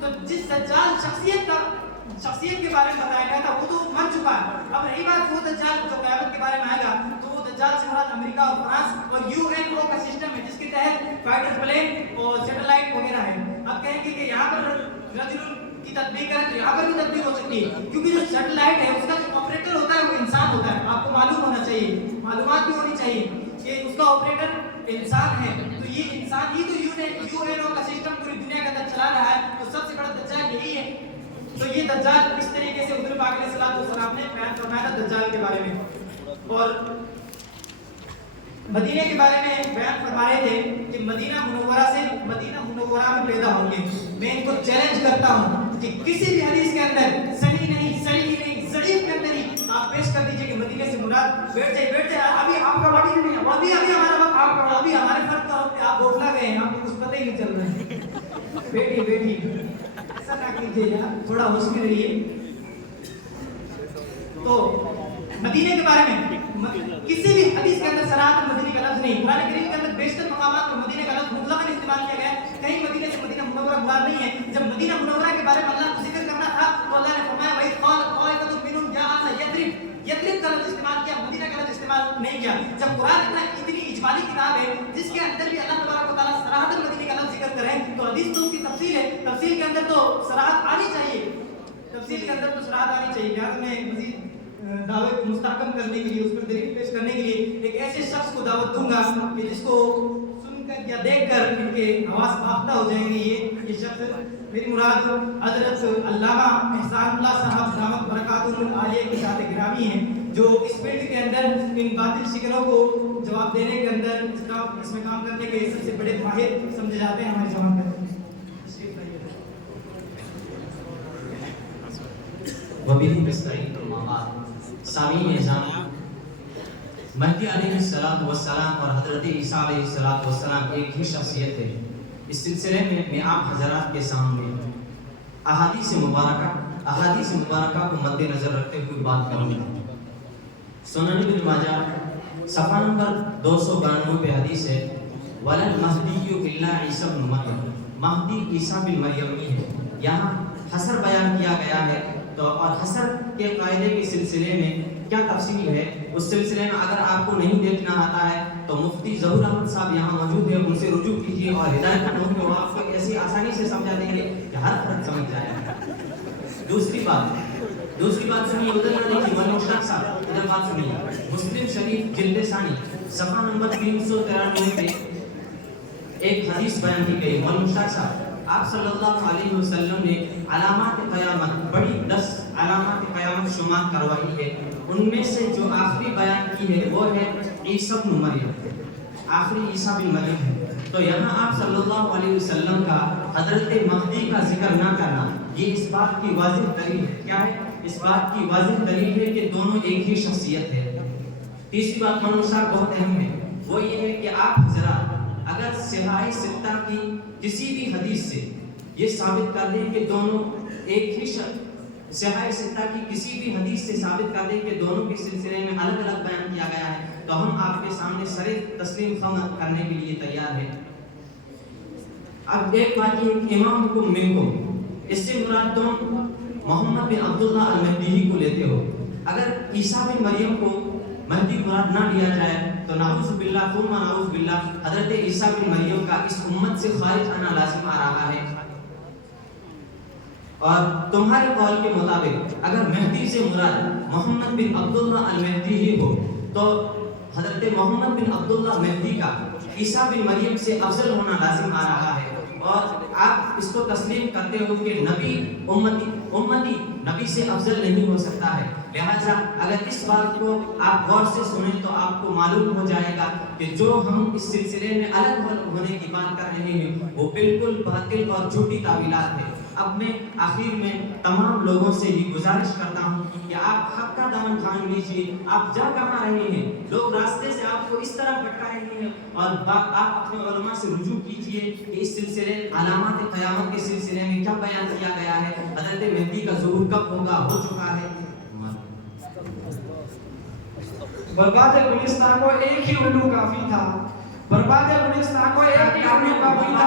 تو جس دجال شخصیت کے بارے میں بتایا گیا تھا وہ تو مر چکا ہے. اب رہی بات وہ دجال جو قیامت کے بارے میں آئے گا, تو وہ دجال سے مراد امریکہ اور فرانس اور UNO کا سسٹم ہے جس کے تحت فائٹر پلین اور سیٹلائٹ وغیرہ ہے. اب کہیں گے کہ یہاں پر رجل کی تطبیق کریں تو یہاں پر بھی تطبیق ہو سکتی ہے, کیونکہ جو سیٹلائٹ ہے اس کا جو آپریٹر ہوتا ہے وہ انسان ہوتا ہے. آپ کو معلوم ہونا چاہیے, معلومات بھی ہونی چاہیے کہ اس کا آپریٹر انسان ہے. تو یہ انسان ہی تو UNO کا سسٹم پوری دنیا کے اندر چلا رہا ہے. تو سب سے بڑا دجال یہی ہے. تو یہ دجال اس طریقے سے حضور پاک علیہ السلام نے بیان فرمایا تھا دجال کے بارے میں. اور مدینے کے بارے میں بیان فرما رہے تھے کہ مدینہ منورہ میں پیدا ہوں گے. میں ان کو چیلنج کرتا ہوں کہ کسی بھی حدیث کے اندر صحیح نہیں, ضعیف کے اندر ہی آپ پیش کر دیجئے کہ مدینے سے مراد بیٹھ جائے. ابھی آپ کا باڈی نہیں ہے, ابھی ہمارا وقت, ابھی ہمارے فرق کا وقت, آپ بوفلا گئے ہیں, آپ کو کچھ پتہ ہی نہیں چل رہا ہے. بیٹھی ایسا نہ کیجیے یار, تھوڑا ہوش میں رہیے. تو مدینے کے بارے میں کسی بھی حدیث کے اندر صراحت مدینے کا لفظ نہیں. قرآن کریم کے اندر بیشتر مقامات پر مدینے کا لفظ مطلقاً استعمال کیا گیا ہے. کہیں مدینے سے مدینہ منورہ مراد نہیں ہے. جب مدینہ منورہ کے بارے میں اللہ کو ذکر کرنا تھا تو اللہ نے فرمایا وَإِذْ قَالَ طَائِفَةٌ مِّنْهُمْ يَا أَهْلَ یثرب کا لفظ استعمال کیا, مدینہ کا لفظ استعمال نہیں کیا. جب قرآن اتنی اجمالی کتاب ہے جس کے اندر بھی اللہ تبارک و تعالیٰ صراحت مدینے کا لفظ ذکر کریں تو حدیث تو اس کی تفصیل ہے, تفصیل کے اندر تو صراحت آنی چاہیے, لہٰذا میں مزید دعوے کو مستحکم کرنے کے لیے, اس پر دلیل پیش کرنے کے لیے ایک ایسے شخص کو دعوت دوں گا کہ جس کو سن کر یا دیکھ کر ان کے حواس باختہ ہو جائیں گے. یہ شخص میری مراد حضرت علامہ احسان اللہ صاحب دامت برکاتہ العالیہ کے ذات گرامی ہیں, جو اس فیلڈ کے اندر ان باطل شکنوں کو جواب دینے کے اندر اس میں کام کرنے کے سب سے بڑے ماہر سمجھے جاتے ہیں ہمارے جواب میں. وبه نستعين أما سامعین اعزام, مہدی علیہ السلام اور حضرت عیسیٰ علیہ السلام ایک ہی شخصیت ہے. اس سلسلے میں آپ حضرات کے سامنے احادیث مبارکہ کو مد نظر رکھتے ہوئے بات کروں گا. سنن ابن ماجہ صفحہ نمبر 292 پہ حدیث ہے وَلَا الْمَهْدِيُّ إِلَّا عِيسَى بْنُ مَرْيَمَ, مہدی عیسیٰ بن مریم نہیں ہے. یہاں حصر بیان کیا گیا ہے. تو اور حصر کے قاعدے کے سلسلے میں کیا تفصیل ہے اس سلسلے میں اگر آپ کو نہیں دیکھنا آتا ہے تو مفتی ظہور احمد صاحب یہاں موجود ہیں, ان سے رجوع کیجیے اور ہدایت کروں کہ وہ آپ کو ایسی آسانی سے سمجھا دیں گے کہ ہر فرد سمجھ جائے گا. دوسری بات سنیے, ادھر نہ دیکھیے, والمشتاق صاحب ادھر بات سنیے. مسلم شریف جلد ثانی صفحہ نمبر 393 پہ ایک حدیث بیان کی گئی. والمشتاق صاحب, آپ صلی اللہ علیہ وسلم نے علامات قیامت, بڑی 10 علامات قیامت شمار کروائی ہے. ان میں سے جو آخری بیان کی ہے وہ ہے عیسیٰ بن مریم, آخری عیسیٰ بن مریم ہے. تو یہاں آپ صلی اللہ علیہ وسلم کا حضرت مہدی کا ذکر نہ کرنا یہ اس بات کی واضح دلیل ہے. کیا ہے اس بات کی واضح دلیل ہے کہ دونوں ایک ہی شخصیت ہے. تیسری بات منوسار بہت اہم ہے, وہ یہ ہے کہ آپ حضرات اگر صحاح ستہ کی کسی بھی حدیث سے یہ ثابت کر دیں کہ دونوں ایک ہی صحاح ستہ کی کسی بھی حدیث سے ثابت کر دیں کہ دونوں کے سلسلے میں الگ الگ بیان کیا گیا ہے تو ہم آپ کے سامنے سر تسلیم خم کرنے کے لیے تیار ہیں. اب ایک بات یہ امامکم منکم, اس سے مراد تم محمد بن عبداللہ المہدی کو لیتے ہو. اگر عیسیٰ بن مریم کو مہدی مراد نہ لیا جائے تو نعوذ باللہ ثم نعوذ باللہ حضرت عیسیٰ بن مریم کا اس امت سے خارج آنا لازم آ رہا ہے. اور تمہارے قول کے مطابق اگر مہدی سے مراد محمد بن عبداللہ المہدی ہی ہو تو حضرت محمد بن عبداللہ مہدی کا عیسیٰ بن مریم سے افضل ہونا لازم آ رہا ہے. اور آپ اس کو تسلیم کرتے ہو کہ نبی امتی نبی سے افضل نہیں ہو سکتا ہے. لہذا اگر اس بات کو آپ غور سے سنیں تو آپ کو معلوم ہو جائے گا کہ جو ہم اس سلسلے میں الگ ہونے کی بات کر رہے ہیں وہ بالکل باطل اور جھوٹی تعویلات ہیں. اب میں آخر میں تمام لوگوں سے یہ گزارش کرتا ہوں کہ آپ حق کا دامن تھام لیجیے. آپ جا کہاں رہے ہیں, لوگ راستے سے آپ کو اس طرح بھٹکا رہے ہیں اور آپ اپنے علماء سے رجوع کیجیے کہ اس سلسلے علامات قیامت کے سلسلے میں کیا بیان کیا گیا ہے, حضرت مہدی کا ظہور کب ہوگا, ہو چکا ہے. برباد گلستان کو ایک ہی اردو کافی تھا, برباد گلستان کو ایک ہی اردو کافی تھا.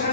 6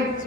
1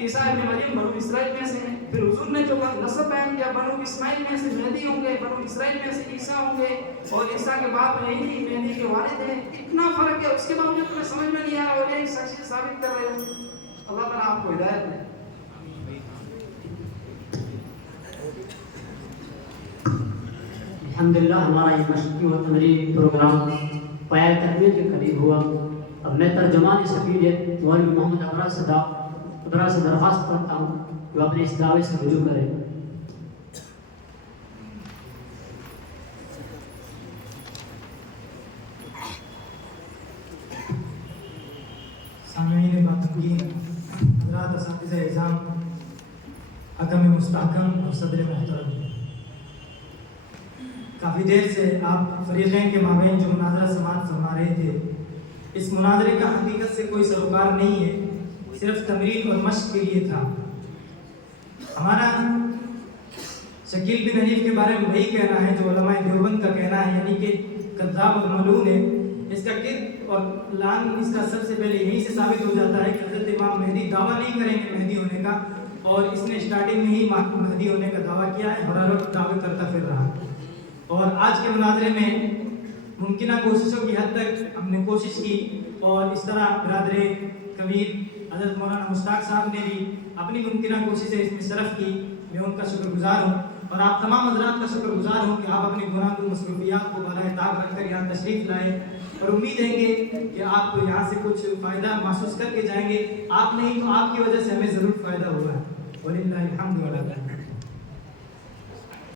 عیسیٰ ابن مریم بنو اسرائیل میں سے ہیں. پھر حضور نے جو نسب بیان کیا بنو اسماعیل میں سے مہدی ہوں گے, بنو اسرائیل میں سے عیسیٰ ہوں گے, اور عیسیٰ کے باپ نہیں مہدی کے والد ہیں. اتنا فرق ہے, اس کے باوجود تمہیں سمجھ میں نہیں آیا اور یہی سچ ثابت کر رہے ہو. اللہ تعالیٰ آپ کو ہدایت دے. الحمدللہ ہمارا یہ مشقی و تمرین پروگرام پایۂ تکمیل کے قریب ہوا. اب میں ترجمان سفیریت مولوی محمد ابرا سے درخواست کرتا ہوں کہ وہ اپنے اس دعوے سے رجوع کرے. سامعین باتنگین، حضرات اساتذہ اعظام، حکم مستحکم اور صدر محترم، کافی دیر سے آپ فریقین کے مابین جو مناظرہ سماعت فرما رہے تھے، اس مناظرے کا حقیقت سے کوئی سروکار نہیں ہے، صرف تمرین اور مشق کے لیے تھا. ہمارا شکیل بن حنیف کے بارے میں وہی کہنا ہے جو علماء دیوبند کا کہنا ہے، یعنی کہ کذاب اور ملعون ہے. اس کا کذب اور لعن اس کا سب سے پہلے یہیں سے ثابت ہو جاتا ہے کہ حضرت امام مہدی دعویٰ نہیں کریں گے مہدی ہونے کا، اور اس نے اسٹارٹنگ میں ہی مہدی ہونے کا دعویٰ کیا ہے اور ہر وقت دعوے کرتا پھر رہا. اور آج کے مناظرے میں ممکنہ کوششوں کی حد تک ہم نے کوشش کی، اور اس طرح برادر کبیر حضرت مولانا مشتاق صاحب نے بھی اپنی ممکنہ کوششیں اس میں صرف کی. میں ان کا شکر گزار ہوں، اور آپ تمام حضرات کا شکر گزار ہوں کہ آپ اپنی گناہ مصروفیات کو بالائے طاق رکھ کر یہاں تشریف لائے، اور امید ہے کہ آپ یہاں سے کچھ فائدہ محسوس کر کے جائیں گے. آپ نہیں تو آپ کی وجہ سے ہمیں ضرور فائدہ ہوا ہے. وَلِلَّهِ الْحَمْدُ وَلَا